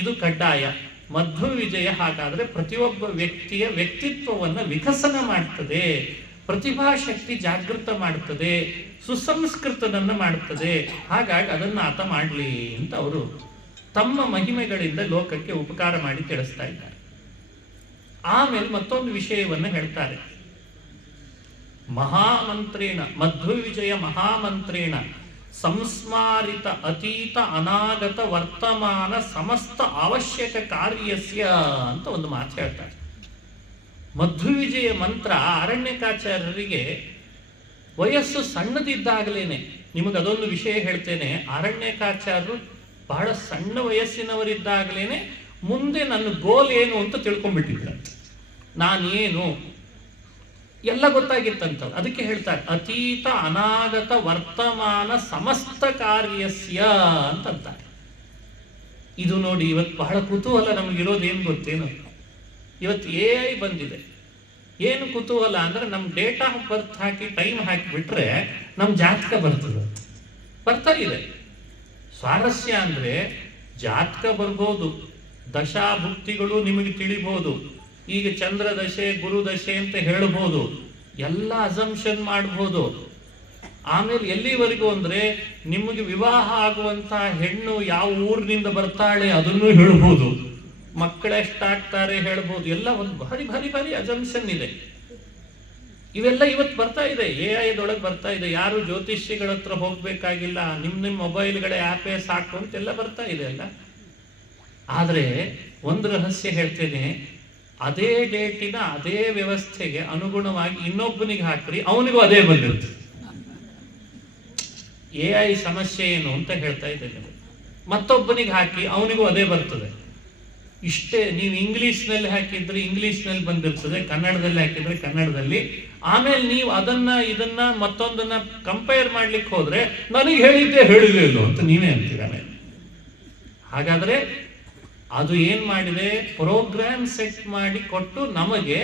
ಇದು ಕಡ್ಡಾಯ. ಮಧ್ವವಿಜಯ ಹಾಗಾದ್ರೆ ಪ್ರತಿಯೊಬ್ಬ ವ್ಯಕ್ತಿಯ ವ್ಯಕ್ತಿತ್ವವನ್ನು ವಿಕಸನ ಮಾಡ್ತದೆ, ಪ್ರತಿಭಾಶಕ್ತಿ ಜಾಗೃತ ಮಾಡ್ತದೆ, ಸುಸಂಸ್ಕೃತನನ್ನು ಮಾಡ್ತದೆ. ಹಾಗಾಗಿ ಅದನ್ನು ಆತ ಮಾಡಲಿ ಅಂತ ಅವರು ತಮ್ಮ ಮಹಿಮೆಗಳಿಂದ ಲೋಕಕ್ಕೆ ಉಪಕಾರ ಮಾಡಿ ತಿಳಿಸ್ತಾ ಇದ್ದಾರೆ. ಆಮೇಲೆ ಮತ್ತೊಂದು ವಿಷಯವನ್ನು ಹೇಳ್ತಾರೆ. ಮಹಾಮಂತ್ರೇಣ ಮಧ್ವವಿಜಯ ಮಹಾಮಂತ್ರೇಣ ಸಂಸ್ಮಾರಿತ ಅತೀತ ಅನಾಗತ ವರ್ತಮಾನ ಸಮಸ್ತ ಅವಶ್ಯಕ ಕಾರ್ಯಸ್ಯ ಅಂತ ಒಂದು ಮಾತು ಹೇಳ್ತಾರೆ. ಮಧ್ವವಿಜಯ ಮಂತ್ರ ಅರಣ್ಯಕಾಚಾರ್ಯರಿಗೆ ವಯಸ್ಸು ಸಣ್ಣದಿದ್ದಾಗಲೇನೆ, ನಿಮಗೆ ಅದೊಂದು ವಿಷಯ ಹೇಳ್ತೇನೆ, ಅರಣ್ಯಕಾಚಾರ್ಯರು ಬಹಳ ಸಣ್ಣ ವಯಸ್ಸಿನವರಿದ್ದಾಗಲೇನೆ ಮುಂದೆ ನನ್ನ ಗೋಲ್ ಏನು ಅಂತ ತಿಳ್ಕೊಂಡ್ಬಿಟ್ಟಿದ್ರು. ನಾನೇನು ಎಲ್ಲ ಗೊತ್ತಾಗಿತ್ತಂತ. ಅದಕ್ಕೆ ಹೇಳ್ತಾರೆ ಅತೀತ ಅನಾಗತ ವರ್ತಮಾನ ಸಮಸ್ತ ಕಾರ್ಯಸ್ಯ ಅಂತಂತಾರೆ. ಇದು ನೋಡಿ, ಇವತ್ತು ಬಹಳ ಕುತೂಹಲ ನಮಗಿರೋದೇನು ಗೊತ್ತೇನು? ಇವತ್ತು AI ಬಂದಿದೆ. ಏನು ಕುತೂಹಲ ಅಂದ್ರೆ, ನಮ್ಮ date of birth hockey time ಹಾಕಿಬಿಟ್ರೆ ನಮ್ಮ ಜಾತಕ ಬರ್ತದೆ, ಬರ್ತಾ ಇದೆ. ಸ್ವಾರಸ್ಯ ಅಂದ್ರೆ ಜಾತಕ ಬರ್ಬೋದು, ದಶಾಭುಕ್ತಿಗಳು ನಿಮಗೆ ತಿಳಿಬಹುದು. ಈಗ ಚಂದ್ರ ದಶೆ ಗುರು ದಶೆ ಅಂತ ಹೇಳ್ಬೋದು, ಎಲ್ಲ ಅಸಂಪ್ಷನ್ ಮಾಡ್ಬೋದು. ಆಮೇಲೆ ಎಲ್ಲಿವರೆಗೂ ಅಂದ್ರೆ ನಿಮಗೆ ವಿವಾಹ ಆಗುವಂತಹ ಹೆಣ್ಣು ಯಾವ ಊರಿನಿಂದ ಬರ್ತಾಳೆ ಅದನ್ನು ಹೇಳ್ಬೋದು, ಮಕ್ಕಳೆಷ್ಟಾಗ್ತಾರೆ ಹೇಳ್ಬೋದು. ಎಲ್ಲ ಒಂದು ಭಾರಿ ಭಾರಿ ಭಾರಿ ಅಸಂಪ್ಷನ್ ಇದೆ. ಇವೆಲ್ಲ ಇವತ್ತು ಬರ್ತಾ ಇದೆ, AI ಬರ್ತಾ ಇದೆ. ಯಾರು ಜ್ಯೋತಿಷಿಗಳ ಹತ್ರ ಹೋಗ್ಬೇಕಾಗಿಲ್ಲ, ನಿಮ್ಮ ಮೊಬೈಲ್ಗಳೇ ಆ್ಯಪೇ ಸಾಕು ಅಂತೆಲ್ಲ ಬರ್ತಾ ಇದೆ ಅಲ್ಲ. ಆದರೆ ಒಂದು ರಹಸ್ಯ ಹೇಳ್ತೇನೆ, ಅದೇ ಡೇಟಿನ ಅದೇ ವ್ಯವಸ್ಥೆಗೆ ಅನುಗುಣವಾಗಿ ಇನ್ನೊಬ್ಬನಿಗೆ ಹಾಕ್ರಿ, ಅವನಿಗೂ ಅದೇ ಬಂದಿರ್ತದೆ. AI ಸಮಸ್ಯೆ ಏನು ಅಂತ ಹೇಳ್ತಾ ಇದ್ದೇನೆ. ಮತ್ತೊಬ್ಬನಿಗೆ ಹಾಕಿ ಅವನಿಗೂ ಅದೇ ಬರ್ತದೆ. ಇಷ್ಟೇ, ನೀವು ಇಂಗ್ಲೀಷ್ನಲ್ಲಿ ಹಾಕಿದ್ರೆ ಇಂಗ್ಲೀಷ್ನಲ್ಲಿ ಬಂದಿರ್ತದೆ, ಕನ್ನಡದಲ್ಲಿ ಹಾಕಿದ್ರೆ ಕನ್ನಡದಲ್ಲಿ. ಆಮೇಲೆ ನೀವು ಇದನ್ನ ಮತ್ತೊಂದನ್ನ ಕಂಪೇರ್ ಮಾಡ್ಲಿಕ್ಕೆ ಹೋದ್ರೆ ನನಗೆ ಹೇಳಿದ್ದೇ ಇಲ್ಲೋ ಅಂತ ನೀವೇ ಅಂತೀರ. ಆಮೇಲೆ ಹಾಗಾದ್ರೆ ಅದು ಏನ್ ಮಾಡಿದೆ, ಪ್ರೋಗ್ರಾಮ್ ಸೆಟ್ ಮಾಡಿ ಕೊಟ್ಟು ನಮಗೆ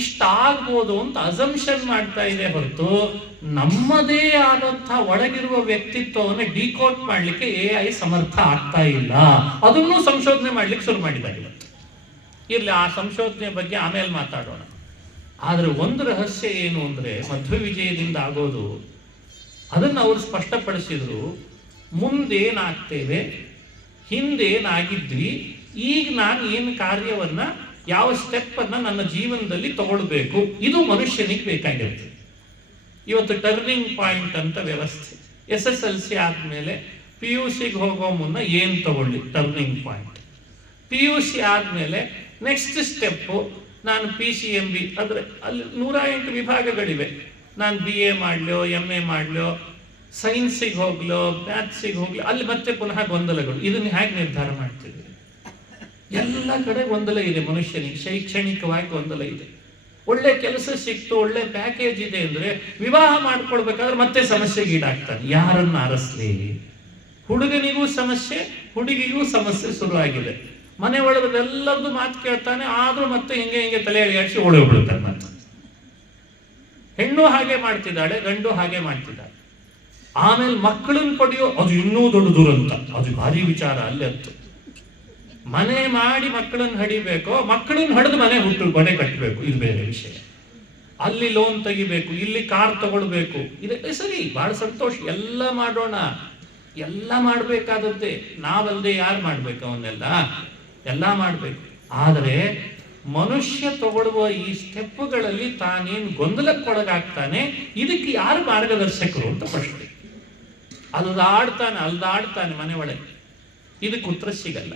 ಇಷ್ಟ ಆಗ್ಬೋದು ಅಂತ ಅಸಂಪ್ಷನ್ ಮಾಡ್ತಾ ಇದೆ ಹೊರತು ನಮ್ಮದೇ ಆದಂತಹ ಒಳಗಿರುವ ವ್ಯಕ್ತಿತ್ವವನ್ನು ಡಿಕೋಡ್ ಮಾಡ್ಲಿಕ್ಕೆ AI ಸಮರ್ಥ ಆಗ್ತಾ ಇಲ್ಲ. ಅದನ್ನು ಸಂಶೋಧನೆ ಮಾಡ್ಲಿಕ್ಕೆ ಶುರು ಮಾಡಿದ್ದಾರೆ ಇವತ್ತು. ಇರ್ಲಿ, ಆ ಸಂಶೋಧನೆ ಬಗ್ಗೆ ಆಮೇಲೆ ಮಾತಾಡೋಣ. ಆದ್ರೆ ಒಂದು ರಹಸ್ಯ ಏನು ಅಂದ್ರೆ, ಮಧ್ವವಿಜಯದಿಂದ ಆಗೋದು, ಅದನ್ನು ಅವರು ಸ್ಪಷ್ಟಪಡಿಸಿದ್ರು. ಮುಂದೇನಾಗ್ತೇವೆ, ಹಿಂದೇನಾಗಿದ್ವಿ, ಈಗ ನಾನು ಏನು ಕಾರ್ಯವನ್ನ, ಯಾವ ಸ್ಟೆಪ್ ಅನ್ನ ನನ್ನ ಜೀವನದಲ್ಲಿ ತಗೊಳ್ಬೇಕು, ಇದು ಮನುಷ್ಯನಿಗೆ ಬೇಕಾಗಿರುತ್ತೆ. ಇವತ್ತು ಟರ್ನಿಂಗ್ ಪಾಯಿಂಟ್ ಅಂತ ವ್ಯವಸ್ಥೆ. SSLC ಆದ್ಮೇಲೆ PUCಗೆ ಹೋಗೋ ಮುನ್ನ ಏನು ತಗೊಳ್ಳಿ, ಟರ್ನಿಂಗ್ ಪಾಯಿಂಟ್. PUC ಆದ್ಮೇಲೆ ನೆಕ್ಸ್ಟ್ ಸ್ಟೆಪ್ಪು, ನಾನು PCMB, ಅಂದ್ರೆ ಅಲ್ಲಿ 108 ವಿಭಾಗಗಳಿವೆ. ನಾನು BA ಮಾಡ್ಲೋ, MA ಮಾಡ್ಲೋ, ಸೈನ್ಸಿಗೆ ಹೋಗ್ಲೋ, ಮ್ಯಾಥ್ಸಿಗೆ ಹೋಗ್ಲೋ, ಅಲ್ಲಿ ಮತ್ತೆ ಪುನಃ ಗೊಂದಲಗಳು. ಇದನ್ನು ಹೇಗೆ ನಿರ್ಧಾರ ಮಾಡ್ತೀವಿ? ಎಲ್ಲ ಕಡೆ ಗೊಂದಲ ಇದೆ ಮನುಷ್ಯನಿಗೆ, ಶೈಕ್ಷಣಿಕವಾಗಿ ಗೊಂದಲ ಇದೆ. ಒಳ್ಳೆ ಕೆಲಸ ಸಿಕ್ತು, ಒಳ್ಳೆ ಪ್ಯಾಕೇಜ್ ಇದೆ ಅಂದ್ರೆ ವಿವಾಹ ಮಾಡ್ಕೊಳ್ಬೇಕಾದ್ರೆ ಮತ್ತೆ ಸಮಸ್ಯೆಗೀಡಾಗ್ತಾನೆ. ಯಾರನ್ನ ಅರಸ್ಲಿ? ಹುಡುಗನಿಗೂ ಸಮಸ್ಯೆ, ಹುಡುಗಿಗೂ ಸಮಸ್ಯೆ ಶುರುವಾಗಿದೆ. ಮನೆ ಒಳಗದೆಲ್ಲರದ್ದು ಮಾತು ಕೇಳ್ತಾನೆ, ಆದ್ರೂ ಮತ್ತೆ ಹಿಂಗೆ ತಲೆ ಎಳಿಯಾಡಿಸಿ ಓಡೋಗ್ಬಿಡ್ತಾನೆ. ಮತ್ತೆ ಹೆಣ್ಣು ಹಾಗೆ ಮಾಡ್ತಿದ್ದಾಳೆ, ಗಂಡು ಹಾಗೆ ಮಾಡ್ತಿದ್ದಾಳೆ. ಆಮೇಲೆ ಮಕ್ಕಳನ್ನ ಪಡೆಯೋ ಅದು ಇನ್ನೂ ದೊಡ್ಡ ದುರಂತ, ಅದು ಭಾರಿ ವಿಚಾರ. ಅಲ್ಲಿ ಹತ್ತು ಮನೆ ಮಾಡಿ ಮಕ್ಕಳನ್ನ ಹಡಿಬೇಕು, ಮಕ್ಕಳನ್ನ ಹಡಿದು ಮನೆ ಕಟ್ಟಬೇಕು, ಇದು ಬೇರೆ ವಿಷಯ. ಅಲ್ಲಿ ಲೋನ್ ತೆಗಿಬೇಕು, ಇಲ್ಲಿ ಕಾರ್ ತಗೊಳ್ಬೇಕು, ಇದೆ ಸರಿ, ಬಹಳ ಸಂತೋಷ, ಎಲ್ಲ ಮಾಡೋಣ. ಎಲ್ಲ ಮಾಡಬೇಕಾದದ್ದೇ, ನಾವಲ್ಲದೆ ಯಾರು ಮಾಡ್ಬೇಕು? ಅವನ್ನೆಲ್ಲ ಎಲ್ಲ ಮಾಡಬೇಕು. ಆದರೆ ಮನುಷ್ಯ ತಗೊಳ್ಳುವ ಈ ಸ್ಟೆಪ್ಗಳಲ್ಲಿ ತಾನೇನು ಗೊಂದಲಕ್ಕೊಳಗಾಗ್ತಾನೆ, ಇದಕ್ಕೆ ಯಾರು ಮಾರ್ಗದರ್ಶಕರು ಅಂತ ಪ್ರಶ್ನೆ. ಅಲ್ದಾಡ್ತಾನೆ ಮನೆ ಒಳಗೆ, ಇದಕ್ಕೆ ಉತ್ತರ ಸಿಗಲ್ಲ.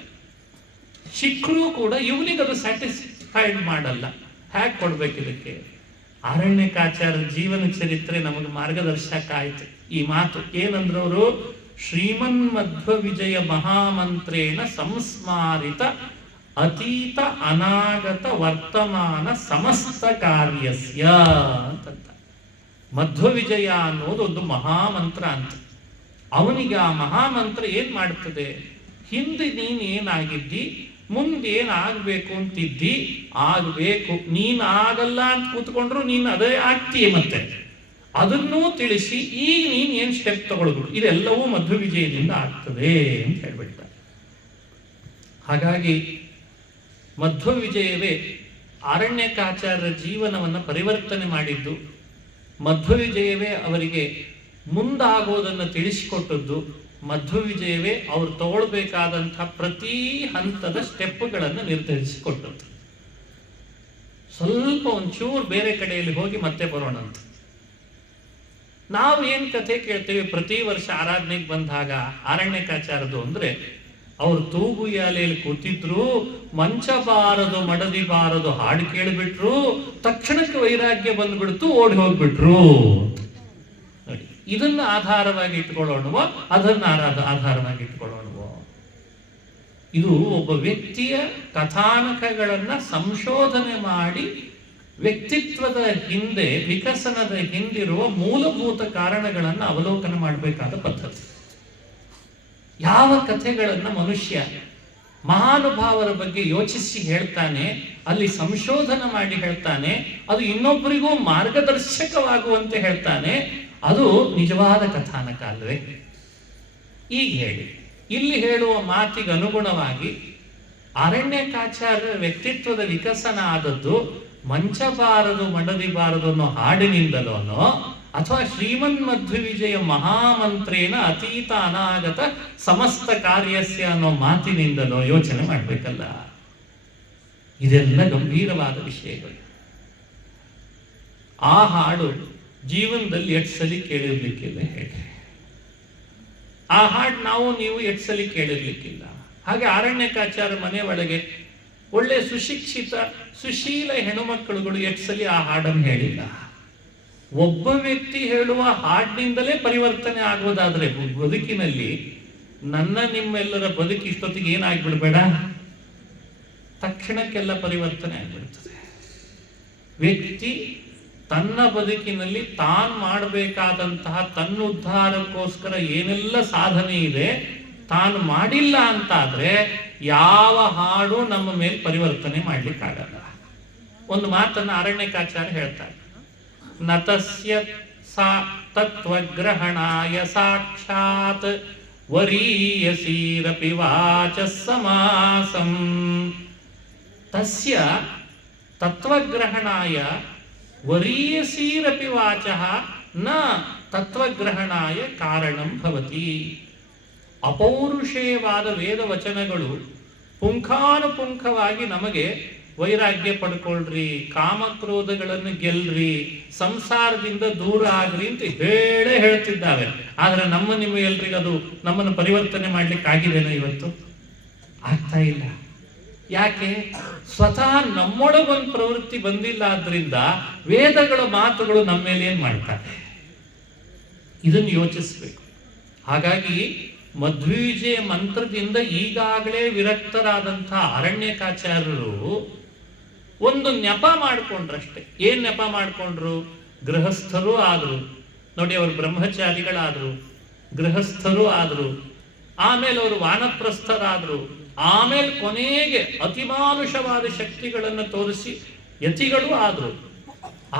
ಸಿಕ್ಕರೂ ಕೂಡ ಇವನಿಗೆ ಅದು ಸ್ಯಾಟಿಸ್ಫೈಡ್ ಮಾಡಲ್ಲ. ಹ್ಯಾಕ್ ಕೊಡ್ಬೇಕು ಇದಕ್ಕೆ? ಅರಣ್ಯಕಾಚಾರ ಜೀವನ ಚರಿತ್ರೆ ನಮಗೆ ಮಾರ್ಗದರ್ಶಕ ಆಯ್ತು. ಈ ಮಾತು ಏನಂದ್ರು ಅವರು, ಶ್ರೀಮನ್ ಮಧ್ವ ವಿಜಯ ಮಹಾಮಂತ್ರೇಣ ಸಂಸ್ಮಾರಿತ ಅತೀತ ಅನಾಗತ ವರ್ತಮಾನ ಸಮಸ್ತ ಕಾರ್ಯಸ್ಯ ಅಂತ. ಮಧ್ವ ವಿಜಯ ಅನ್ನೋದು ಒಂದು ಮಹಾಮಂತ್ರ ಅಂತ. ಅವನಿಗೆ ಆ ಮಹಾಮಂತ್ರ ಏನ್ ಮಾಡ್ತದೆ? ಹಿಂದೆ ನೀನ್ ಏನಾಗಿದ್ದಿ, ಮುಂದೇನಾಗಬೇಕು ಅಂತಿದ್ದಿ, ಆಗಬೇಕು. ನೀನ್ ಆಗಲ್ಲ ಅಂತ ಕೂತ್ಕೊಂಡ್ರು ನೀನ್ ಅದೇ ಆಗ್ತೀಯ. ಮತ್ತೆ ಅದನ್ನೂ ತಿಳಿಸಿ ಈಗ ನೀನ್ ಏನ್ ಸ್ಟೆಪ್ ತಗೊಳ್ಬೇಕು, ಇದೆಲ್ಲವೂ ಮಧ್ವ ವಿಜಯದಿಂದ ಆಗ್ತದೆ ಅಂತ ಹೇಳ್ಬಿಡ್ತಾರೆ. ಹಾಗಾಗಿ ಮಧ್ವ ವಿಜಯವೇ ಅರಣ್ಯಕಾಚಾರ್ಯರ ಜೀವನವನ್ನು ಪರಿವರ್ತನೆ ಮಾಡಿದ್ದು. ಮಧ್ವ ವಿಜಯವೇ ಅವರಿಗೆ ಮುಂದಾಗೋದನ್ನು ತಿಳಿಸಿಕೊಟ್ಟದ್ದು. ಮಧ್ವ ವಿಜಯವೇ ಅವರು ತಗೊಳ್ಬೇಕಾದಂತಹ ಪ್ರತಿ ಹಂತದ ಸ್ಟೆಪ್ಗಳನ್ನು ನಿರ್ಧರಿಸಿಕೊಟ್ಟದ್ದು. ಸ್ವಲ್ಪ ಒಂಚೂರು ಬೇರೆ ಕಡೆಯಲ್ಲಿ ಹೋಗಿ ಮತ್ತೆ ಬರೋಣ ಅಂತ. ನಾವು ಏನ್ ಕಥೆ ಕೇಳ್ತೇವೆ ಪ್ರತಿ ವರ್ಷ ಆರಾಧನೆಗೆ ಬಂದಾಗ ಅರಣ್ಯಕಾಚಾರದು ಅಂದ್ರೆ, ಅವ್ರು ತೂಗುಯಾಲೆಯಲ್ಲಿ ಕೂತಿದ್ರು, ಮಂಚ ಬಾರದು ಮಡದಿ ಬಾರದು ಹಾಡು ಕೇಳಿಬಿಟ್ರು, ತಕ್ಷಣಕ್ಕೆ ವೈರಾಗ್ಯ ಬಂದ್ಬಿಡ್ತು, ಓಡಿ ಹೋಗ್ಬಿಟ್ರು. ನೋಡಿ, ಇದನ್ನ ಆಧಾರವಾಗಿ ಇಟ್ಕೊಳ್ಳೋಣವೋ ಅದನ್ನ ಆಧಾರವಾಗಿ ಇಟ್ಕೊಳ್ಳೋಣವೋ? ಇದು ಒಬ್ಬ ವ್ಯಕ್ತಿಯ ಕಥಾನಕಗಳನ್ನ ಸಂಶೋಧನೆ ಮಾಡಿ ವ್ಯಕ್ತಿತ್ವದ ಹಿಂದೆ, ವಿಕಸನದ ಹಿಂದಿರುವ ಮೂಲಭೂತ ಕಾರಣಗಳನ್ನು ಅವಲೋಕನ ಮಾಡಬೇಕಾದ ಪದ್ಧತಿ. ಯಾವ ಕಥೆಗಳನ್ನ ಮನುಷ್ಯ ಮಹಾನುಭಾವರ ಬಗ್ಗೆ ಯೋಚಿಸಿ ಹೇಳ್ತಾನೆ, ಅಲ್ಲಿ ಸಂಶೋಧನೆ ಮಾಡಿ ಹೇಳ್ತಾನೆ, ಅದು ಇನ್ನೊಬ್ಬರಿಗೂ ಮಾರ್ಗದರ್ಶಕವಾಗುವಂತೆ ಹೇಳ್ತಾನೆ, ಅದು ನಿಜವಾದ ಕಥಾನಕ ಅಲ್ವೇ? ಈಗ ಹೇಳಿ, ಇಲ್ಲಿ ಹೇಳುವ ಮಾತಿಗೆ ಅನುಗುಣವಾಗಿ ಅರಣ್ಯಕಾಚಾರ್ಯರ ವ್ಯಕ್ತಿತ್ವದ ವಿಕಸನ ಆದದ್ದು ಮಂಚ ಬಾರದು ಮಡದಿ ಬಾರದು ಅನ್ನೋ ಹಾಡಿನಿಂದಲೋನೋ ಅಥವಾ ಶ್ರೀಮನ್ ಮಧ್ವ ವಿಜಯ ಮಹಾಮಂತ್ರೇನ ಅತೀತ ಅನಾಗತ ಸಮಸ್ತ ಕಾರ್ಯಸ್ಯ ಅನ್ನೋ ಮಾತಿನಿಂದಲೋ ಯೋಚನೆ ಮಾಡಬೇಕಲ್ಲ. ಇದೆಲ್ಲ ಗಂಭೀರವಾದ ವಿಷಯಗಳು. ಆ ಹಾಡು ಜೀವನದಲ್ಲಿ ಎಷ್ಟು ಸಲ ಕೇಳಿರ್ಲಿಕ್ಕಿಲ್ಲ ಹೇಳಿ. ಆ ಹಾಡು ನೀವು ಎಷ್ಟು ಸಲ ಕೇಳಿರ್ಲಿಕ್ಕಿಲ್ಲ. ಹಾಗೆ ಅರಣ್ಯಕಾಚಾರ ಮನೆ ಒಳಗೆ ಒಳ್ಳೆ ಸುಶಿಕ್ಷಿತ ಸುಶೀಲ ಹೆಣ್ಣುಮಕ್ಕಳುಗಳು ಎಷ್ಟು ಸಲ ಆ ಹಾಡನ್ನು ಹೇಳಿಲ್ಲ. ಒಬ್ಬ ವ್ಯಕ್ತಿ ಹೇಳುವ ಹಾಡಿನಿಂದಲೇ ಪರಿವರ್ತನೆ ಆಗೋದಾದ್ರೆ ಬದುಕಿನಲ್ಲಿ, ನನ್ನ ನಿಮ್ಮೆಲ್ಲರ ಬದುಕು ಇಷ್ಟೊತ್ತಿಗೆ ಏನಾಗ್ಬಿಡ್ಬೇಡ, ತಕ್ಷಣಕ್ಕೆಲ್ಲ ಪರಿವರ್ತನೆ ಆಗ್ಬಿಡ್ತದೆ. ವ್ಯಕ್ತಿ ತನ್ನ ಬದುಕಿನಲ್ಲಿ ತಾನು ಮಾಡಬೇಕಾದಂತಹ ತನ್ನುದ್ಧಾರಕ್ಕೋಸ್ಕರ ಏನೆಲ್ಲ ಸಾಧನೆ ಇದೆ ತಾನು ಮಾಡಿಲ್ಲ ಅಂತಾದ್ರೆ ಯಾವ ಹಾಡು ನಮ್ಮ ಮೇಲೆ ಪರಿವರ್ತನೆ ಮಾಡ್ಲಿಕ್ಕಾಗಲ್ಲ. ಒಂದು ಮಾತನ್ನ ಅರಣ್ಯಕಾಚಾರ್ಯ ಹೇಳ್ತಾರೆ, ನತಸ್ಯ ಸಾ ತತ್ವಗ್ರಹಣಾಯ ಸಾಕ್ಷಾತ್ ವರೀಯಸೀರಪಿ ವಾಚ ಸಮಾಸಂ. ತಸ್ಯ ತತ್ವಗ್ರಹಣಾಯ ವರೀಯಸೀರಪಿ ವಾಚಃ ನ ತತ್ವಗ್ರಹಣಾಯ ಕಾರಣಂ ಭವತಿ. ಅಪೌರುಷೇಯವಾದ ವೇದ ವಚನಗಳು ಪುಂಖಾನುಪುಂಖವಾಗಿ ನಮಗೆ ವೈರಾಗ್ಯ ಪಡ್ಕೊಳ್ರಿ, ಕಾಮಕ್ರೋಧಗಳನ್ನು ಗೆಲ್ರಿ, ಸಂಸಾರದಿಂದ ದೂರ ಆಗ್ರಿ ಅಂತ ಹೇಳ್ತಿದ್ದಾವೆ. ಆದ್ರೆ ನಿಮ್ಮ ಎಲ್ರಿಗೂ ಅದು ನಮ್ಮನ್ನು ಪರಿವರ್ತನೆ ಮಾಡ್ಲಿಕ್ಕೆ ಆಗಿದೆನೋ ಇವತ್ತು? ಆಗ್ತಾ ಇಲ್ಲ. ಯಾಕೆ? ಸ್ವತಃ ನಮ್ಮೊಳಗೊಂದು ಪ್ರವೃತ್ತಿ ಬಂದಿಲ್ಲ. ಆದ್ರಿಂದ ವೇದಗಳ ಮಾತುಗಳು ನಮ್ಮ ಮೇಲೆ ಏನ್ ಮಾಡ್ತಾರೆ, ಇದನ್ನು ಯೋಚಿಸ್ಬೇಕು. ಹಾಗಾಗಿ ಮಧ್ವೀಜಯ ಮಂತ್ರದಿಂದ ಈಗಾಗಲೇ ವಿರಕ್ತರಾದಂಥ ಅರಣ್ಯಕಾಚಾರ್ಯರು ಒಂದು ನೆಪ ಮಾಡಿಕೊಂಡ್ರಷ್ಟೆ. ಏನ್ ನೆಪ ಮಾಡಿಕೊಂಡ್ರು? ಗೃಹಸ್ಥರು ಆದರು. ನೋಡಿ, ಅವರು ಬ್ರಹ್ಮಚಾರಿಗಳಾದರು, ಗೃಹಸ್ಥರು ಆದರು, ಆಮೇಲೆ ಅವರು ವಾನಪ್ರಸ್ಥರಾದರು, ಆಮೇಲೆ ಕೊನೆಗೆ ಅತಿಮಾನುಷವಾದ ಶಕ್ತಿಗಳನ್ನು ತೋರಿಸಿ ಯತಿಗಳು ಆದರು.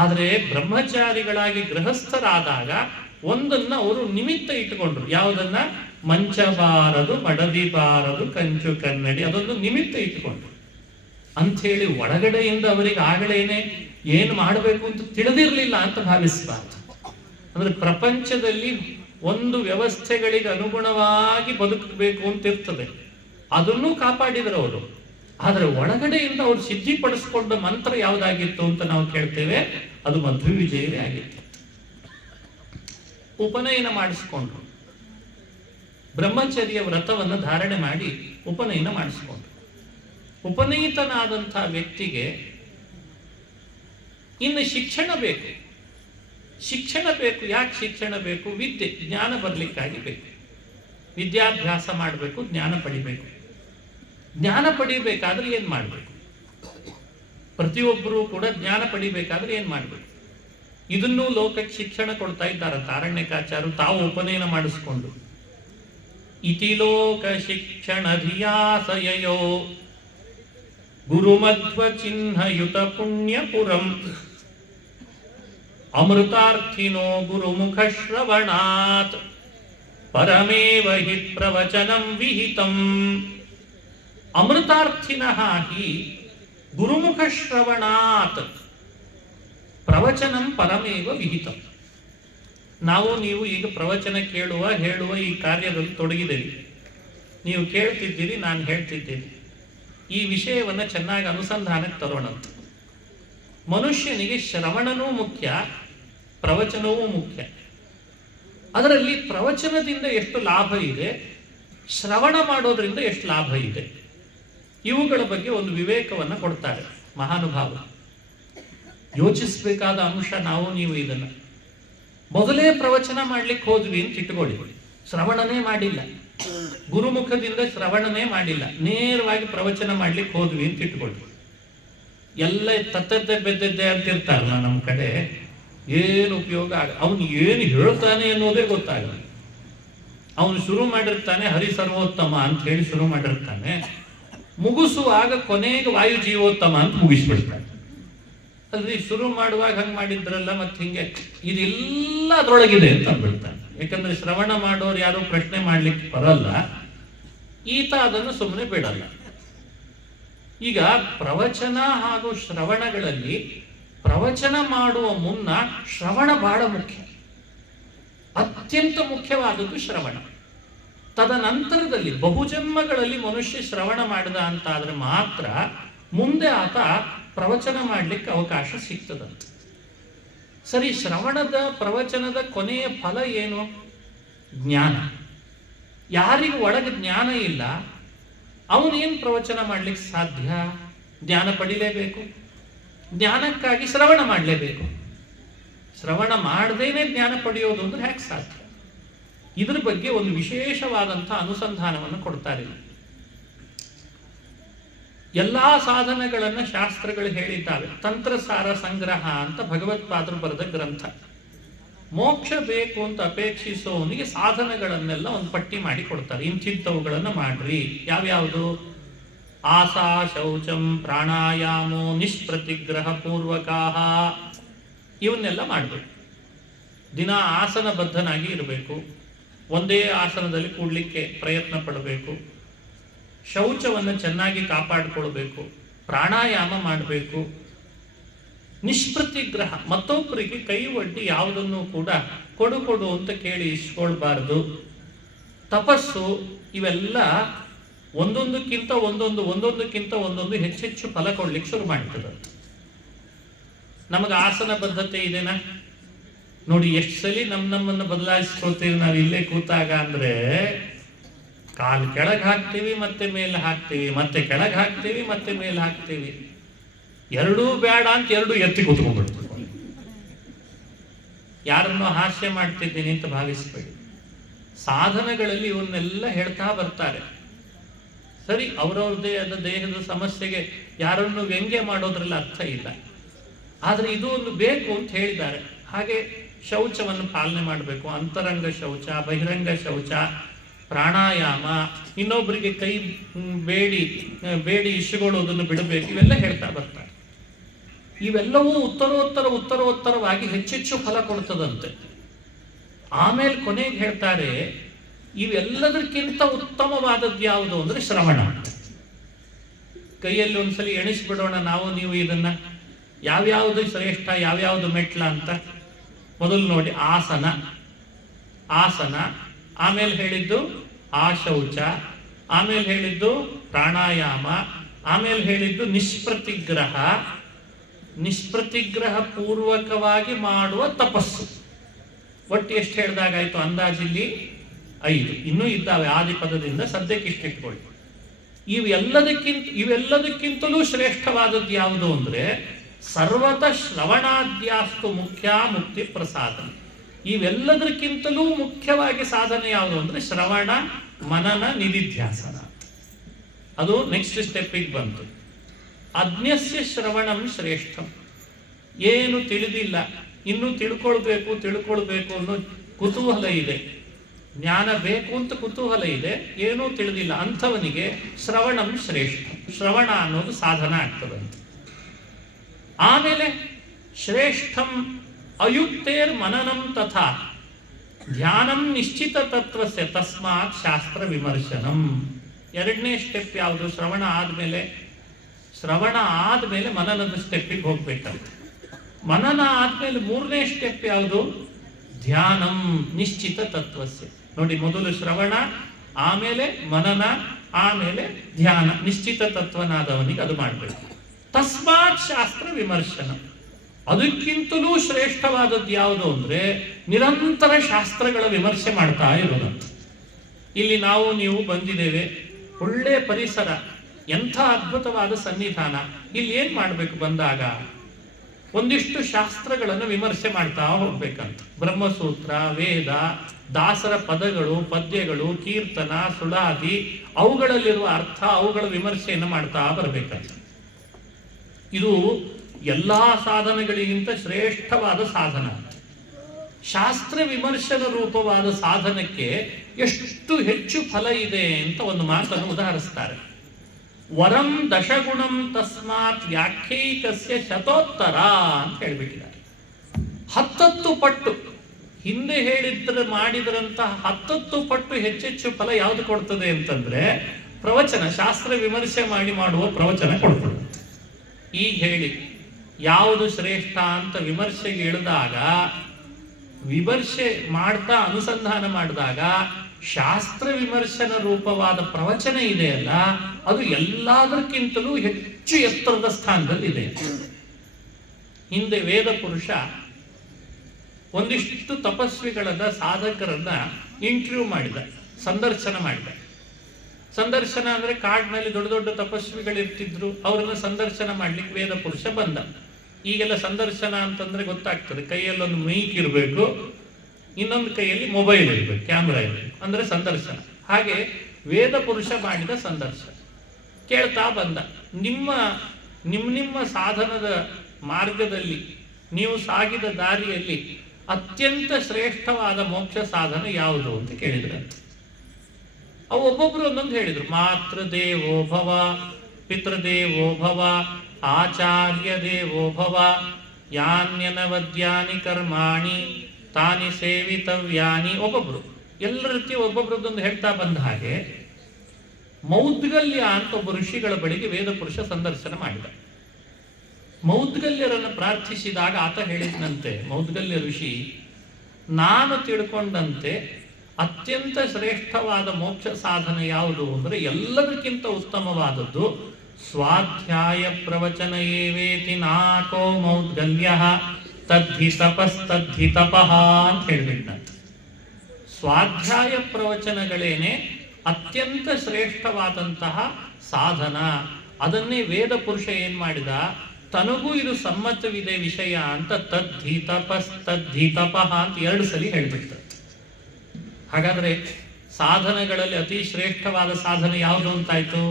ಆದರೆ ಬ್ರಹ್ಮಚಾರಿಗಳಾಗಿ ಗೃಹಸ್ಥರಾದಾಗ ಒಂದನ್ನ ಅವರು ನಿಮಿತ್ತ ಇಟ್ಟುಕೊಂಡ್ರು. ಯಾವುದನ್ನ? ಮಂಚಬಾರದು, ಮಡದಿ ಬಾರದು, ಕಂಚು ಕನ್ನಡಿ, ಅದೊಂದು ನಿಮಿತ್ತ ಇಟ್ಟುಕೊಂಡ್ರು. ಅಂಥೇಳಿ ಒಳಗಡೆಯಿಂದ ಅವರಿಗೆ ಆಗಲೇನೆ ಏನು ಮಾಡಬೇಕು ಅಂತ ತಿಳಿದಿರಲಿಲ್ಲ ಅಂತ ಭಾವಿಸಬಾರ್ದು. ಅಂದ್ರೆ ಪ್ರಪಂಚದಲ್ಲಿ ಒಂದು ವ್ಯವಸ್ಥೆಗಳಿಗೆ ಅನುಗುಣವಾಗಿ ಬದುಕಬೇಕು ಅಂತ ಇರ್ತದೆ, ಅದನ್ನೂ ಕಾಪಾಡಿದರು ಅವರು. ಆದರೆ ಒಳಗಡೆಯಿಂದ ಅವರು ಸಿದ್ಧಿಪಡಿಸಿಕೊಂಡ ಮಂತ್ರ ಯಾವುದಾಗಿತ್ತು ಅಂತ ನಾವು ಕೇಳ್ತೇವೆ, ಅದು ಮಧ್ವವಿಜಯವೇ ಆಗಿತ್ತು. ಉಪನಯನ ಮಾಡಿಸ್ಕೊಂಡ್ರು, ಬ್ರಹ್ಮಚರ್ಯ ವ್ರತವನ್ನು ಧಾರಣೆ ಮಾಡಿ ಉಪನಯನ ಮಾಡಿಸ್ಕೊಂಡ್ರು. ಉಪನಯಿತನಾದಂಥ ವ್ಯಕ್ತಿಗೆ ಇನ್ನು ಶಿಕ್ಷಣ ಬೇಕು. ಶಿಕ್ಷಣ ಬೇಕು. ಯಾಕೆ ಶಿಕ್ಷಣ ಬೇಕು? ವಿದ್ಯೆ, ಜ್ಞಾನ ಬರಲಿಕ್ಕಾಗಿ ಬೇಕು. ವಿದ್ಯಾಭ್ಯಾಸ ಮಾಡಬೇಕು, ಜ್ಞಾನ ಪಡಿಬೇಕು. ಜ್ಞಾನ ಪಡಿಬೇಕಾದ್ರೆ ಏನು ಮಾಡಬೇಕು? ಪ್ರತಿಯೊಬ್ಬರೂ ಕೂಡ ಜ್ಞಾನ ಪಡಿಬೇಕಾದ್ರೆ ಏನು ಮಾಡಬೇಕು? ಇದನ್ನೂ ಲೋಕಕ್ಕೆ ಶಿಕ್ಷಣ ಕೊಡ್ತಾ ಇದ್ದಾರೆ ಅರಣ್ಯಕಾಚಾರ್ಯರು ತಾವು ಉಪನಯನ ಮಾಡಿಸ್ಕೊಂಡು. ಇತಿ ಲೋಕ ಶಿಕ್ಷಣ ಧಿಯಾಸಯೋ ಗುರುಮಧ್ವ ಚಿಹ್ನಯುತ ಪುಣ್ಯಪುರಂ ಅಮೃತಾರ್ಥಿನೋ ಗುರುಮುಖ ಶ್ರವಣಾತ್ ಪರಮೇವ ಹಿ ಪ್ರವಚನಂ ವಿಹಿತಂ. ಅಮೃತಾರ್ಥಿನಃ ಹಿ ಗುರುಮುಖ ಶ್ರವಣಾತ್ ಪ್ರವಚನಂ ಪರಮೇವ ವಿಹಿತಂ. ನಾವು ನೀವು ಈಗ ಪ್ರವಚನ ಕೇಳುವ ಹೇಳುವ ಈ ಕಾರ್ಯದಲ್ಲಿ ತೊಡಗಿದ್ದೀರಿ. ನೀವು ಕೇಳ್ತಿದ್ದೀರಿ, ನಾನು ಹೇಳ್ತಿದ್ದೀನಿ. ಈ ವಿಷಯವನ್ನು ಚೆನ್ನಾಗಿ ಅನುಸಂಧಾನಕ್ಕೆ ತರೋಣಂತ. ಮನುಷ್ಯನಿಗೆ ಶ್ರವಣನೂ ಮುಖ್ಯ, ಪ್ರವಚನವೂ ಮುಖ್ಯ. ಅದರಲ್ಲಿ ಪ್ರವಚನದಿಂದ ಎಷ್ಟು ಲಾಭ ಇದೆ, ಶ್ರವಣ ಮಾಡೋದ್ರಿಂದ ಎಷ್ಟು ಲಾಭ ಇದೆ, ಇವುಗಳ ಬಗ್ಗೆ ಒಂದು ವಿವೇಕವನ್ನು ಕೊಡ್ತಾರೆ ಮಹಾನುಭಾವರು. ಯೋಚಿಸಬೇಕಾದ ಅಂಶ. ನಾವು ನೀವು ಇದನ್ನು ಮೊದಲೇ ಪ್ರವಚನ ಮಾಡ್ಲಿಕ್ಕೆ ಹೋದ್ವಿ ಅಂತ ಇಟ್ಕೊಳ್ಳಿ, ಶ್ರವಣನೇ ಮಾಡಿಲ್ಲ, ಗುರುಮುಖದಿಂದ ಶ್ರವಣನೇ ಮಾಡಿಲ್ಲ, ನೇರವಾಗಿ ಪ್ರವಚನ ಮಾಡ್ಲಿಕ್ಕೆ ಹೋದ್ವಿ ಅಂತ ಇಟ್ಕೊಳ್ಳಿ. ಎಲ್ಲ ತತ್ತದ್ದೆ ಬೆದ್ದದ್ದೆ ಅಂತಿರ್ತಾರಲ್ಲ ನಮ್ಮ ಕಡೆ, ಏನು ಉಪಯೋಗ ಅವನು ಏನು ಹೇಳ್ತಾನೆ ಅನ್ನೋದೇ ಗೊತ್ತಾಗಲ್ಲ. ಅವನು ಶುರು ಮಾಡಿರ್ತಾನೆ ಹರಿ ಸರ್ವೋತ್ತಮ ಅಂತ ಹೇಳಿ ಶುರು ಮಾಡಿರ್ತಾನೆ, ಮುಗಿಸುವಾಗ ಕೊನೆಗೆ ವಾಯು ಜೀವೋತ್ತಮ ಅಂತ ಮುಗಿಸ್ಬಿಡ್ತಾನೆ. ಅಲ್ರಿ, ಶುರು ಮಾಡುವಾಗ ಹಂಗೆ ಮಾಡಿದ್ರಲ್ಲ, ಮತ್ತೆ ಹಿಂಗೆ ಇದೆಲ್ಲ ಅದರೊಳಗಿದೆ ಅಂತ ಅಂದ್ಬಿಡ್ತಾನೆ. ಯಾಕಂದ್ರೆ ಶ್ರವಣ ಮಾಡೋರು ಯಾರು ಪ್ರಶ್ನೆ ಮಾಡ್ಲಿಕ್ಕೆ ಬರಲ್ಲ, ಈತ ಅದನ್ನು ಸುಮ್ಮನೆ ಬಿಡಲ್ಲ. ಈಗ ಪ್ರವಚನ ಹಾಗೂ ಶ್ರವಣಗಳಲ್ಲಿ ಪ್ರವಚನ ಮಾಡುವ ಮುನ್ನ ಶ್ರವಣ ಬಹಳ ಮುಖ್ಯ, ಅತ್ಯಂತ ಮುಖ್ಯವಾದದ್ದು ಶ್ರವಣ. ತದನಂತರದಲ್ಲಿ ಬಹುಜನ್ಮಗಳಲ್ಲಿ ಮನುಷ್ಯ ಶ್ರವಣ ಮಾಡಿದ ಅಂತಾದ್ರೆ ಮಾತ್ರ ಮುಂದೆ ಆತ ಪ್ರವಚನ ಮಾಡಲಿಕ್ಕೆ ಅವಕಾಶ ಸಿಗ್ತದಂತೆ. ಸರಿ, ಶ್ರವಣದ ಪ್ರವಚನದ ಕೊನೆಯ ಫಲ ಏನು? ಜ್ಞಾನ. ಯಾರಿಗೂ ಒಳಗೆ ಜ್ಞಾನ ಇಲ್ಲ ಅವನೇನು ಪ್ರವಚನ ಮಾಡ್ಲಿಕ್ಕೆ ಸಾಧ್ಯ? ಜ್ಞಾನ ಪಡಿಲೇಬೇಕು. ಜ್ಞಾನಕ್ಕಾಗಿ ಶ್ರವಣ ಮಾಡಲೇಬೇಕು. ಶ್ರವಣ ಮಾಡದೇನೆ ಜ್ಞಾನ ಪಡೆಯೋದು ಅಂದ್ರೆ ಹೇಗೆ ಸಾಧ್ಯ? ಇದ್ರ ಬಗ್ಗೆ ಒಂದು ವಿಶೇಷವಾದಂಥ ಅನುಸಂಧಾನವನ್ನು ಕೊಡ್ತಾರೆ. ಎಲ್ಲಾ ಸಾಧನಗಳನ್ನು ಶಾಸ್ತ್ರಗಳು ಹೇಳಿದ್ದಾವೆ. ತಂತ್ರಸಾರ ಸಂಗ್ರಹ ಅಂತ ಭಗವತ್ಪಾದರು ಬರೆದ ಗ್ರಂಥ. ಮೋಕ್ಷ ಬೇಕು ಅಂತ ಅಪೇಕ್ಷಿಸೋವನಿಗೆ ಸಾಧನಗಳನ್ನೆಲ್ಲ ಒಂದು ಪಟ್ಟಿ ಮಾಡಿ ಕೊಡ್ತಾರೆ. ಇಂಥಿಂಥವುಗಳನ್ನು ಮಾಡ್ರಿ. ಯಾವ್ಯಾವುದು? ಆಸಾ, ಶೌಚಂ, ಪ್ರಾಣಾಯಾಮೋ, ನಿಷ್ಪ್ರತಿಗ್ರಹ ಪೂರ್ವಕಾಹ, ಇವನ್ನೆಲ್ಲ ಮಾಡಬೇಕು. ದಿನ ಆಸನಬದ್ಧನಾಗಿ ಇರಬೇಕು. ಒಂದೇ ಆಸನದಲ್ಲಿ ಕೂಡ್ಲಿಕ್ಕೆ ಪ್ರಯತ್ನ ಪಡಬೇಕು. ಶೌಚವನ್ನು ಚೆನ್ನಾಗಿ ಕಾಪಾಡಿಕೊಳ್ಬೇಕು. ಪ್ರಾಣಾಯಾಮ ಮಾಡಬೇಕು. ನಿಷ್ಪ್ರತಿಗ್ರಹ, ಮತ್ತೊಬ್ಬರಿಗೆ ಕೈ ಒಡ್ಡಿ ಯಾವುದನ್ನು ಕೂಡ ಕೊಡು ಅಂತ ಕೇಳಿ ಇಸ್ಕೊಳ್ಬಾರ್ದು. ತಪಸ್ಸು, ಇವೆಲ್ಲ ಒಂದೊಂದಕ್ಕಿಂತ ಒಂದೊಂದು ಹೆಚ್ಚೆಚ್ಚು ಫಲ ಕೊಡ್ಲಿಕ್ಕೆ ಶುರು ಮಾಡ್ತದೆ. ನಮಗೆ ಆಸನ ಬದ್ಧತೆ ಇದೆನಾ? ನೋಡಿ, ಎಷ್ಟು ಸಲ ನಮ್ಮನ್ನು ಬದಲಾಯಿಸ್ಕೊಳ್ತೀವಿ ನಾವು ಇಲ್ಲೇ ಕೂತಾಗ. ಅಂದ್ರೆ ಕಾಲು ಕೆಳಗೆ ಹಾಕ್ತೀವಿ, ಮತ್ತೆ ಮೇಲೆ ಹಾಕ್ತೀವಿ, ಮತ್ತೆ ಕೆಳಗೆ ಹಾಕ್ತೀವಿ, ಮತ್ತೆ ಮೇಲೆ ಹಾಕ್ತೀವಿ. ಎರಡೂ ಬೇಡ ಅಂತ ಎರಡು ಎತ್ತಿ ಕೂತ್ಕೊಂಡ್ಬಿಡ್ತೀವಿ. ಯಾರನ್ನೋ ಹಾಸ್ಯ ಮಾಡ್ತಿದ್ದೀನಿ ಅಂತ ಭಾವಿಸ್ಬೇಡಿ. ಸಾಧನಗಳಲ್ಲಿ ಇವನ್ನೆಲ್ಲ ಹೇಳ್ತಾ ಬರ್ತಾರೆ. ಸರಿ, ಅವರವ್ರದ್ದೇ ಆದ ದೇಹದ ಸಮಸ್ಯೆಗೆ ಯಾರನ್ನು ವ್ಯಂಗ್ಯ ಮಾಡೋದ್ರಲ್ಲಿ ಅರ್ಥ ಇಲ್ಲ. ಆದರೆ ಇದು ಒಂದು ಬೇಕು ಅಂತ ಹೇಳಿದ್ದಾರೆ. ಹಾಗೆ ಶೌಚವನ್ನು ಪಾಲನೆ ಮಾಡಬೇಕು. ಅಂತರಂಗ ಶೌಚ, ಬಹಿರಂಗ ಶೌಚ, ಪ್ರಾಣಾಯಾಮ, ಇನ್ನೊಬ್ಬರಿಗೆ ಕೈ ಬೇಡಿ ಇಶುಗೊಳ್ಳೋದನ್ನು ಬಿಡಬೇಕು, ಇವೆಲ್ಲ ಹೇಳ್ತಾ ಬರ್ತಾರೆ. ಇವೆಲ್ಲವೂ ಉತ್ತರೋತ್ತರವಾಗಿ ಹೆಚ್ಚೆಚ್ಚು ಫಲ ಕೊಡ್ತದಂತೆ. ಆಮೇಲೆ ಕೊನೆಗೆ ಹೇಳ್ತಾರೆ, ಇವೆಲ್ಲದಕ್ಕಿಂತ ಉತ್ತಮವಾದದ್ದು ಯಾವುದು ಅಂದ್ರೆ ಶ್ರವಣ. ಕೈಯಲ್ಲಿ ಒಂದ್ಸಲಿ ಎಣಿಸ್ಬಿಡೋಣ ನಾವು ನೀವು ಇದನ್ನ, ಯಾವ್ಯಾವುದು ಶ್ರೇಷ್ಠ, ಯಾವ್ಯಾವುದು ಮೆಟ್ಲ ಅಂತ. ಮೊದಲು ನೋಡಿ, ಆಸನ, ಆಮೇಲೆ ಹೇಳಿದ್ದು ಆಶೌಚ, ಆಮೇಲೆ ಹೇಳಿದ್ದು ಪ್ರಾಣಾಯಾಮ, ಆಮೇಲೆ ಹೇಳಿದ್ದು ನಿಷ್ಪ್ರತಿಗ್ರಹ ಪೂರ್ವಕವಾಗಿ ಮಾಡುವ ತಪಸ್ಸು. ಒಟ್ಟು ಎಷ್ಟು ಹೇಳಿದಾಗಾಯ್ತು ಅಂದಾಜಿಲ್ಲಿ 5. ಇನ್ನೂ ಇದ್ದಾವೆ ಆದಿಪದದಿಂದ, ಸದ್ಯಕ್ಕೆ ಇಷ್ಟಿಟ್ಕೊಳ್ಳಿ. ಇವೆಲ್ಲದಕ್ಕಿಂತಲೂ ಶ್ರೇಷ್ಠವಾದದ್ದು ಯಾವುದು ಅಂದ್ರೆ ಸರ್ವತಃ ಶ್ರವಣಾದ್ಯಾಸ್ತು ಮುಖ್ಯ ಮುಕ್ತಿ ಪ್ರಸಾದ. ಇವೆಲ್ಲದಕ್ಕಿಂತಲೂ ಮುಖ್ಯವಾಗಿ ಸಾಧನೆ ಯಾವುದು ಅಂದ್ರೆ ಶ್ರವಣ, ಮನನ, ನಿಧಿಧ್ಯಾಸನ. ಅದು ನೆಕ್ಸ್ಟ್ ಸ್ಟೆಪ್ಪಿಗೆ ಬಂತು. ಅಜ್ಞಸ್ಯ ಶ್ರವಣಂ ಶ್ರೇಷ್ಠಂ. ಏನು ತಿಳಿದಿಲ್ಲ, ಇನ್ನೂ ತಿಳ್ಕೊಳ್ಬೇಕು ಅನ್ನೋ ಕುತೂಹಲ ಇದೆ, ಜ್ಞಾನ ಬೇಕು ಅಂತ ಕುತೂಹಲ ಇದೆ, ಏನೂ ತಿಳಿದಿಲ್ಲ ಅಂಥವನಿಗೆ ಶ್ರವಣಂ ಶ್ರೇಷ್ಠ. ಶ್ರವಣ ಅನ್ನೋದು ಸಾಧನ ಆಗ್ತದಂತೆ. ಆಮೇಲೆ ಶ್ರೇಷ್ಠಂ ಅಯುಕ್ತೇರ್ ಮನನಂ ತಥಾ ಧ್ಯಾನಂ ನಿಶ್ಚಿತ ತತ್ವಸ್ಯ ತಸ್ಮಾತ್ ಶಾಸ್ತ್ರ ವಿಮರ್ಶನಂ. ಎರಡನೇ ಸ್ಟೆಪ್ ಯಾವುದು? ಶ್ರವಣ ಆದ್ಮೇಲೆ ಮನನದ ಸ್ಟೆಪ್ಪಿಗೆ ಹೋಗ್ಬೇಕಂತೆ. ಮನನ ಆದ್ಮೇಲೆ ಮೂರನೇ ಸ್ಟೆಪ್ ಯಾವುದು? ಧ್ಯಾನಂ ನಿಶ್ಚಿತ ತತ್ವಸ್ಯ. ನೋಡಿ, ಮೊದಲು ಶ್ರವಣ, ಆಮೇಲೆ ಮನನ, ಆಮೇಲೆ ಧ್ಯಾನ. ನಿಶ್ಚಿತ ತತ್ವನಾದವನಿಗೆ ಅದು ಮಾಡಬೇಕು. ತಸ್ಮಾತ್ ಶಾಸ್ತ್ರ ವಿಮರ್ಶನ. ಅದಕ್ಕಿಂತಲೂ ಶ್ರೇಷ್ಠವಾದದ್ದು ಯಾವುದು ಅಂದ್ರೆ ನಿರಂತರ ಶಾಸ್ತ್ರಗಳ ವಿಮರ್ಶೆ ಮಾಡ್ತಾ ಇರೋದಂತ. ಇಲ್ಲಿ ನಾವು ನೀವು ಬಂದಿದ್ದೇವೆ, ಒಳ್ಳೆ ಪರಿಸರ, ಎಂಥ ಅದ್ಭುತವಾದ ಸನ್ನಿಧಾನ. ಇಲ್ಲಿ ಏನ್ ಮಾಡಬೇಕು? ಬಂದಾಗ ಒಂದಿಷ್ಟು ಶಾಸ್ತ್ರಗಳನ್ನು ವಿಮರ್ಶೆ ಮಾಡ್ತಾ ಹೋಗ್ಬೇಕಂತ. ಬ್ರಹ್ಮಸೂತ್ರ, ವೇದ, ದಾಸರ ಪದಗಳು, ಪದ್ಯಗಳು, ಕೀರ್ತನ, ಸುಳಾದಿ, ಅವುಗಳಲ್ಲಿರುವ ಅರ್ಥ, ಅವುಗಳ ವಿಮರ್ಶೆಯನ್ನು ಮಾಡ್ತಾ ಬರಬೇಕಂತ. ಇದು ಎಲ್ಲಾ ಸಾಧನಗಳಿಗಿಂತ ಶ್ರೇಷ್ಠವಾದ ಸಾಧನ. ಶಾಸ್ತ್ರ ವಿಮರ್ಶನ ರೂಪವಾದ ಸಾಧನಕ್ಕೆ ಎಷ್ಟು ಹೆಚ್ಚು ಫಲ ಇದೆ ಅಂತ ಒಂದು ಮಾತನ್ನು ಉದಾಹರಿಸ್ತಾರೆ. ವರಂ ದಶಗುಣಂ ತಸ್ಮಾತ್ ವ್ಯಾಖ್ಯೈಕಸ್ಯ ಶತೋತ್ತರ ಅಂತ ಹೇಳ್ಬಿಟ್ಟಿದ್ದಾರೆ. 10 ಪಟ್ಟು ಹಿಂದೆ ಮಾಡಿದ್ರಂತಹ 10 ಪಟ್ಟು ಹೆಚ್ಚೆಚ್ಚು ಫಲ ಯಾವುದು ಕೊಡ್ತದೆ ಅಂತಂದ್ರೆ ಪ್ರವಚನ, ಶಾಸ್ತ್ರ ವಿಮರ್ಶೆ ಮಾಡುವ ಪ್ರವಚನ ಕೊಡ್ತದೆ. ಈಗ ಹೇಳಿ, ಯಾವುದು ಶ್ರೇಷ್ಠ ಅಂತ ವಿಮರ್ಶೆಗೆ ಇಳಿದಾಗ, ವಿಮರ್ಶೆ ಮಾಡ್ತಾ ಅನುಸಂಧಾನ ಮಾಡಿದಾಗ ಶಾಸ್ತ್ರ ವಿಮರ್ಶನ ರೂಪವಾದ ಪ್ರವಚನ ಇದೆಯಲ್ಲ, ಅದು ಎಲ್ಲದಕ್ಕಿಂತಲೂ ಹೆಚ್ಚು ಎತ್ತರದ ಸ್ಥಾನದಲ್ಲಿದೆ. ಹಿಂದೆ ವೇದ ಪುರುಷ ಒಂದಿಷ್ಟು ತಪಸ್ವಿಗಳನ್ನ, ಸಾಧಕರನ್ನ ಇಂಟರ್ವ್ಯೂ ಮಾಡಿದ, ಸಂದರ್ಶನ ಮಾಡಿದ. ಸಂದರ್ಶನ ಅಂದ್ರೆ ಕಾಡಿನಲ್ಲಿ ದೊಡ್ಡ ದೊಡ್ಡ ತಪಸ್ವಿಗಳಿರ್ತಿದ್ರು, ಅವರನ್ನ ಸಂದರ್ಶನ ಮಾಡ್ಲಿಕ್ಕೆ ವೇದ ಪುರುಷ ಬಂದ. ಈಗೆಲ್ಲ ಸಂದರ್ಶನ ಅಂತಂದ್ರೆ ಗೊತ್ತಾಗ್ತದೆ, ಕೈಯಲ್ಲಿ ಒಂದು ಮೈಕ್ ಇರಬೇಕು, ಇನ್ನೊಂದು ಕೈಯಲ್ಲಿ ಮೊಬೈಲ್ ಇರಬೇಕು, ಕ್ಯಾಮ್ರಾ ಇರಬೇಕು, ಅಂದ್ರೆ ಸಂದರ್ಶನ. ಹಾಗೆ ವೇದ ಪುರುಷ ಮಾಡಿದ ಸಂದರ್ಶನ ಕೇಳ್ತಾ ಬಂದ. ನಿಮ್ಮ ಸಾಧನದ ಮಾರ್ಗದಲ್ಲಿ, ನೀವು ಸಾಗಿದ ದಾರಿಯಲ್ಲಿ ಅತ್ಯಂತ ಶ್ರೇಷ್ಠವಾದ ಮೋಕ್ಷ ಸಾಧನ ಯಾವುದು ಅಂತ ಕೇಳಿದ್ರಂತೆ. ಅವು ಒಬ್ಬೊಬ್ರು ಒಂದೊಂದು ಹೇಳಿದ್ರು. ಮಾತೃದೇವೋ ಭವ, ಪಿತೃದೇವೋ ಭವ, ಆಚಾರ್ಯ ದೇವೋ ಭವ, ಯಾನ್ಯನವದ್ಯಾನಿ ಕರ್ಮಾಣಿ ತಾನಿ ಸೇವಿತವ್ಯಾನಿ. ಒಬ್ಬೊಬ್ರು ಎಲ್ಲ ರೀತಿ ಒಬ್ಬೊಬ್ರದ್ದೊಂದು ಹೇಳ್ತಾ ಬಂದ ಹಾಗೆ ಮೌದ್ಗಲ್ಯ ಅಂತ ಒಬ್ಬ ಋಷಿಗಳ ಬಳಿಗೆ ವೇದ ಪುರುಷ ಸಂದರ್ಶನ ಮಾಡಿದ. ಮೌದ್ಗಲ್ಯರನ್ನು ಪ್ರಾರ್ಥಿಸಿದಾಗ ಆತ ಹೇಳಿದಂತೆ, ಮೌದ್ಗಲ್ಯ ಋಷಿ, ನಾನು ತಿಳ್ಕೊಂಡಂತೆ ಅತ್ಯಂತ ಶ್ರೇಷ್ಠವಾದ ಮೋಕ್ಷ ಸಾಧನ ಯಾವುದು ಅಂದರೆ ಎಲ್ಲದಕ್ಕಿಂತ ಉತ್ತಮವಾದದ್ದು ಸ್ವಾಧ್ಯಾಯ ಪ್ರವಚನ ಏವೇತಿ ನಾಕೋ ಮೌದ್ಗಲ್ಯ ತದ್ಧಿ ತಪಸ್ತದ್ಧಿ ತಪಃ ಅಂತ ಹೇಳ್ಬಿಟ್ಟಂತೆ. ಸ್ವಾಧ್ಯಾಯ ಪ್ರವಚನಗಳೇನೆ ಅತ್ಯಂತ ಶ್ರೇಷ್ಠವಾದಂತಹ ಸಾಧನ. ಅದನ್ನೇ ವೇದ ಪುರುಷ ಏನ್ ಮಾಡಿದ, ತನಗೂ ಇದು ಸಮ್ಮತವಿದೆ ವಿಷಯ ಅಂತ ತದ್ಧಿ ತಪಃ ಅಂತ 2 ಸಲ ಹೇಳ್ಬಿಡ್ತಾರೆ. ಹಾಗಾದ್ರೆ ಸಾಧನಗಳಲ್ಲಿ ಅತಿ ಶ್ರೇಷ್ಠವಾದ ಸಾಧನೆ ಯಾವುದು ಅಂತಾಯ್ತು?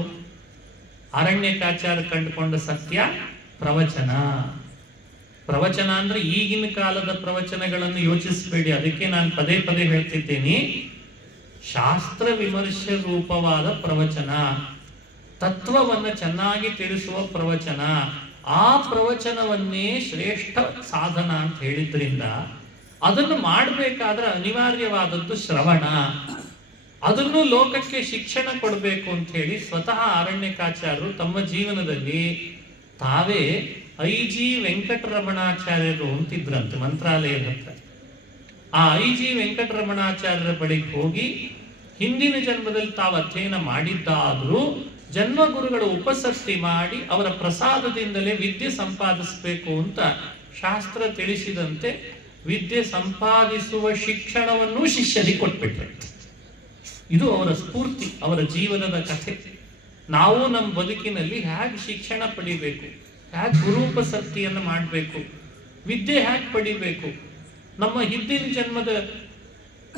ಅರಣ್ಯಕಾಚಾರ್ಯ ಕಂಡುಕೊಂಡ ಸತ್ಯ ಪ್ರವಚನ. ಪ್ರವಚನ ಅಂದ್ರೆ ಈಗಿನ ಕಾಲದ ಪ್ರವಚನಗಳನ್ನು ಯೋಚಿಸಬೇಡಿ. ಅದಕ್ಕೆ ನಾನು ಪದೇ ಪದೇ ಹೇಳ್ತಿದ್ದೇನೆ, ಶಾಸ್ತ್ರ ವಿಮರ್ಶೆ ರೂಪವಾದ ಪ್ರವಚನ, ತತ್ವವನ್ನು ಚೆನ್ನಾಗಿ ತಿಳಿಸುವ ಪ್ರವಚನ. ಆ ಪ್ರವಚನವನ್ನೇ ಶ್ರೇಷ್ಠ ಸಾಧನ ಅಂತ ಹೇಳಿದ್ರಿಂದ ಅದನ್ನು ಮಾಡಬೇಕಾದ್ರೆ ಅನಿವಾರ್ಯವಾದದ್ದು ಶ್ರವಣ. ಅದನ್ನು ಲೋಕಕ್ಕೆ ಶಿಕ್ಷಣ ಕೊಡಬೇಕು ಅಂತ ಹೇಳಿ ಸ್ವತಃ ಅರಣ್ಯಕಾಚಾರ್ಯರು ತಮ್ಮ ಜೀವನದಲ್ಲಿ ತಾವೇ ಐ.ಜಿ. ವೆಂಕಟರಮಣಾಚಾರ್ಯರು ಅಂತಿದ್ರಂತೆ ಮಂತ್ರಾಲಯದ ಹತ್ರ. ಆ ಐ.ಜಿ. ವೆಂಕಟರಮಣಾಚಾರ್ಯರ ಬಳಿಗೆ ಹೋಗಿ ಹಿಂದಿನ ಜನ್ಮದಲ್ಲಿ ತಾವು ಅಧ್ಯಯನ ಮಾಡಿದ್ದಾದರೂ ಜನ್ಮಗುರುಗಳ ಉಪಸೃಷ್ಟಿ ಮಾಡಿ ಅವರ ಪ್ರಸಾದದಿಂದಲೇ ವಿದ್ಯೆ ಸಂಪಾದಿಸಬೇಕು ಅಂತ ಶಾಸ್ತ್ರ ತಿಳಿಸಿದಂತೆ ವಿದ್ಯೆ ಸಂಪಾದಿಸುವ ಶಿಕ್ಷಣವನ್ನು ಶಿಷ್ಯರಿಗೆ ಕೊಟ್ಬಿಟ್ರೆ. ಇದು ಅವರ ಸ್ಫೂರ್ತಿ, ಅವರ ಜೀವನದ ಕಥೆ. ನಾವು ನಮ್ಮ ಬದುಕಿನಲ್ಲಿ ಹೇಗೆ ಶಿಕ್ಷಣ ಪಡಿಬೇಕು, ಹೇಗೆ ಗುರುಪಸಕ್ತಿಯನ್ನು ಮಾಡಬೇಕು, ವಿದ್ಯೆ ಹೇಗೆ ಪಡಿಬೇಕು, ನಮ್ಮ ಹಿಂದಿನ ಜನ್ಮದ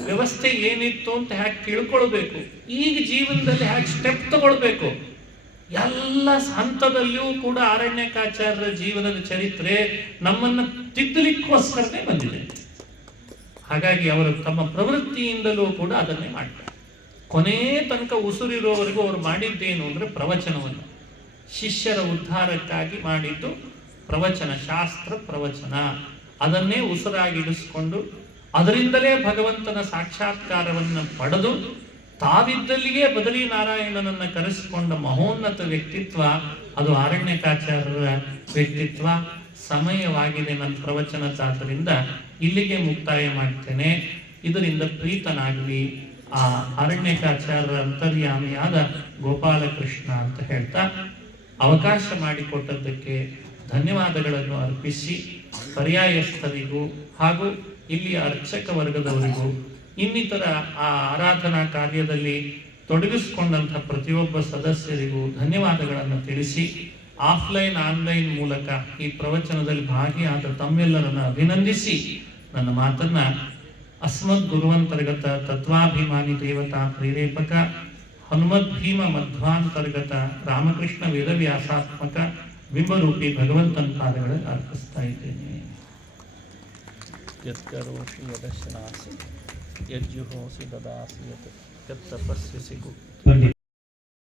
ವ್ಯವಸ್ಥೆ ಏನಿತ್ತು ಅಂತ ಹೇಗೆ ತಿಳ್ಕೊಳ್ಬೇಕು, ಈಗ ಜೀವನದಲ್ಲಿ ಹೇಗೆ ಸ್ಟೆಪ್ ತಗೊಳ್ಬೇಕು, ಎಲ್ಲ ಹಂತದಲ್ಲಿಯೂ ಕೂಡ ಅರಣ್ಯಕಾಚಾರ್ಯರ ಜೀವನದ ಚರಿತ್ರೆ ನಮ್ಮನ್ನು ತಿದ್ದಲಿಕ್ಕೋಸ್ಕರನೇ ಬಂದಿದೆ. ಹಾಗಾಗಿ ಅವರು ತಮ್ಮ ಪ್ರವೃತ್ತಿಯಿಂದಲೂ ಕೂಡ ಅದನ್ನೇ ಮಾಡ್ತಾರೆ. ಕೊನೆ ತನಕ ಉಸಿರಿರೋವರೆಗೂ ಅವರು ಮಾಡಿದ್ದೇನು ಅಂದ್ರೆ ಪ್ರವಚನವನ್ನು, ಶಿಷ್ಯರ ಉದ್ಧಾರಕ್ಕಾಗಿ ಮಾಡಿದ್ದು ಪ್ರವಚನ, ಶಾಸ್ತ್ರ ಪ್ರವಚನ. ಅದನ್ನೇ ಉಸಿರಾಗಿಡಿಸಿಕೊಂಡು ಅದರಿಂದಲೇ ಭಗವಂತನ ಸಾಕ್ಷಾತ್ಕಾರವನ್ನು ಪಡೆದು ತಾವಿದ್ದಲ್ಲಿಗೆ ಬದರಿನಾರಾಯಣನನ್ನು ಕರೆಸಿಕೊಂಡ ಮಹೋನ್ನತ ವ್ಯಕ್ತಿತ್ವ ಅದು ಅರಣ್ಯಕಾಚಾರ್ಯರ ವ್ಯಕ್ತಿತ್ವ. ಸಮಯವಾಗಿದೆ ನನ್ನ ಪ್ರವಚನದಾದ್ದರಿಂದ ಇಲ್ಲಿಗೆ ಮುಕ್ತಾಯ ಮಾಡ್ತೇನೆ. ಇದರಿಂದ ಪ್ರೀತನಾಗಲಿ ಆ ಅರಣ್ಯಕಾಚಾರ್ಯರ ಅಂತರ್ಯಾಮಿಯಾದ ಗೋಪಾಲಕೃಷ್ಣ ಅಂತ ಹೇಳ್ತಾ ಅವಕಾಶ ಮಾಡಿಕೊಟ್ಟದ್ದಕ್ಕೆ ಧನ್ಯವಾದಗಳನ್ನು ಅರ್ಪಿಸಿ ಪರ್ಯಾಯಸ್ಥರಿಗೂ ಹಾಗೂ ಇಲ್ಲಿಯ ಅರ್ಚಕ ವರ್ಗದವರಿಗೂ ಇನ್ನಿತರ ಆ ಆರಾಧನಾ ಕಾರ್ಯದಲ್ಲಿ ತೊಡಗಿಸಿಕೊಂಡಂತಹ ಪ್ರತಿಯೊಬ್ಬ ಸದಸ್ಯರಿಗೂ ಧನ್ಯವಾದಗಳನ್ನು ತಿಳಿಸಿ ಆಫ್ಲೈನ್ ಆನ್ಲೈನ್ ಮೂಲಕ ಈ ಪ್ರವಚನದಲ್ಲಿ ಭಾಗಿಯಾದ ತಮ್ಮೆಲ್ಲರನ್ನು ಅಭಿನಂದಿಸಿ ನನ್ನ ಮಾತನ್ನ ಅಸ್ಮದ್ ಗುರುವಂತರ್ಗತ ತತ್ವಾಭಿಮಾನಿ ದೇವತಾ ಪ್ರೇರೇಪಕ ಹನುಮದ್ ಭೀಮ ಮಧ್ವಾಂತರ್ಗತ ರಾಮಕೃಷ್ಣ ವೇದವ್ಯಾಸಾತ್ಮಕ ಬಿಂಬರೂಪಿ ಭಗವಂತನ ಪಾದಗಳಲ್ಲಿ ಅರ್ಪಿಸ್ತಾ ಇದ್ದೇನೆ. ಯತ್ಕರೋಷಿ ಯದಶನಾಸಿ ಯಜ್ಜುಹೋಸಿ ದದಾಸಿ ಯತ್ ತಪಸ್ವಿಸಿ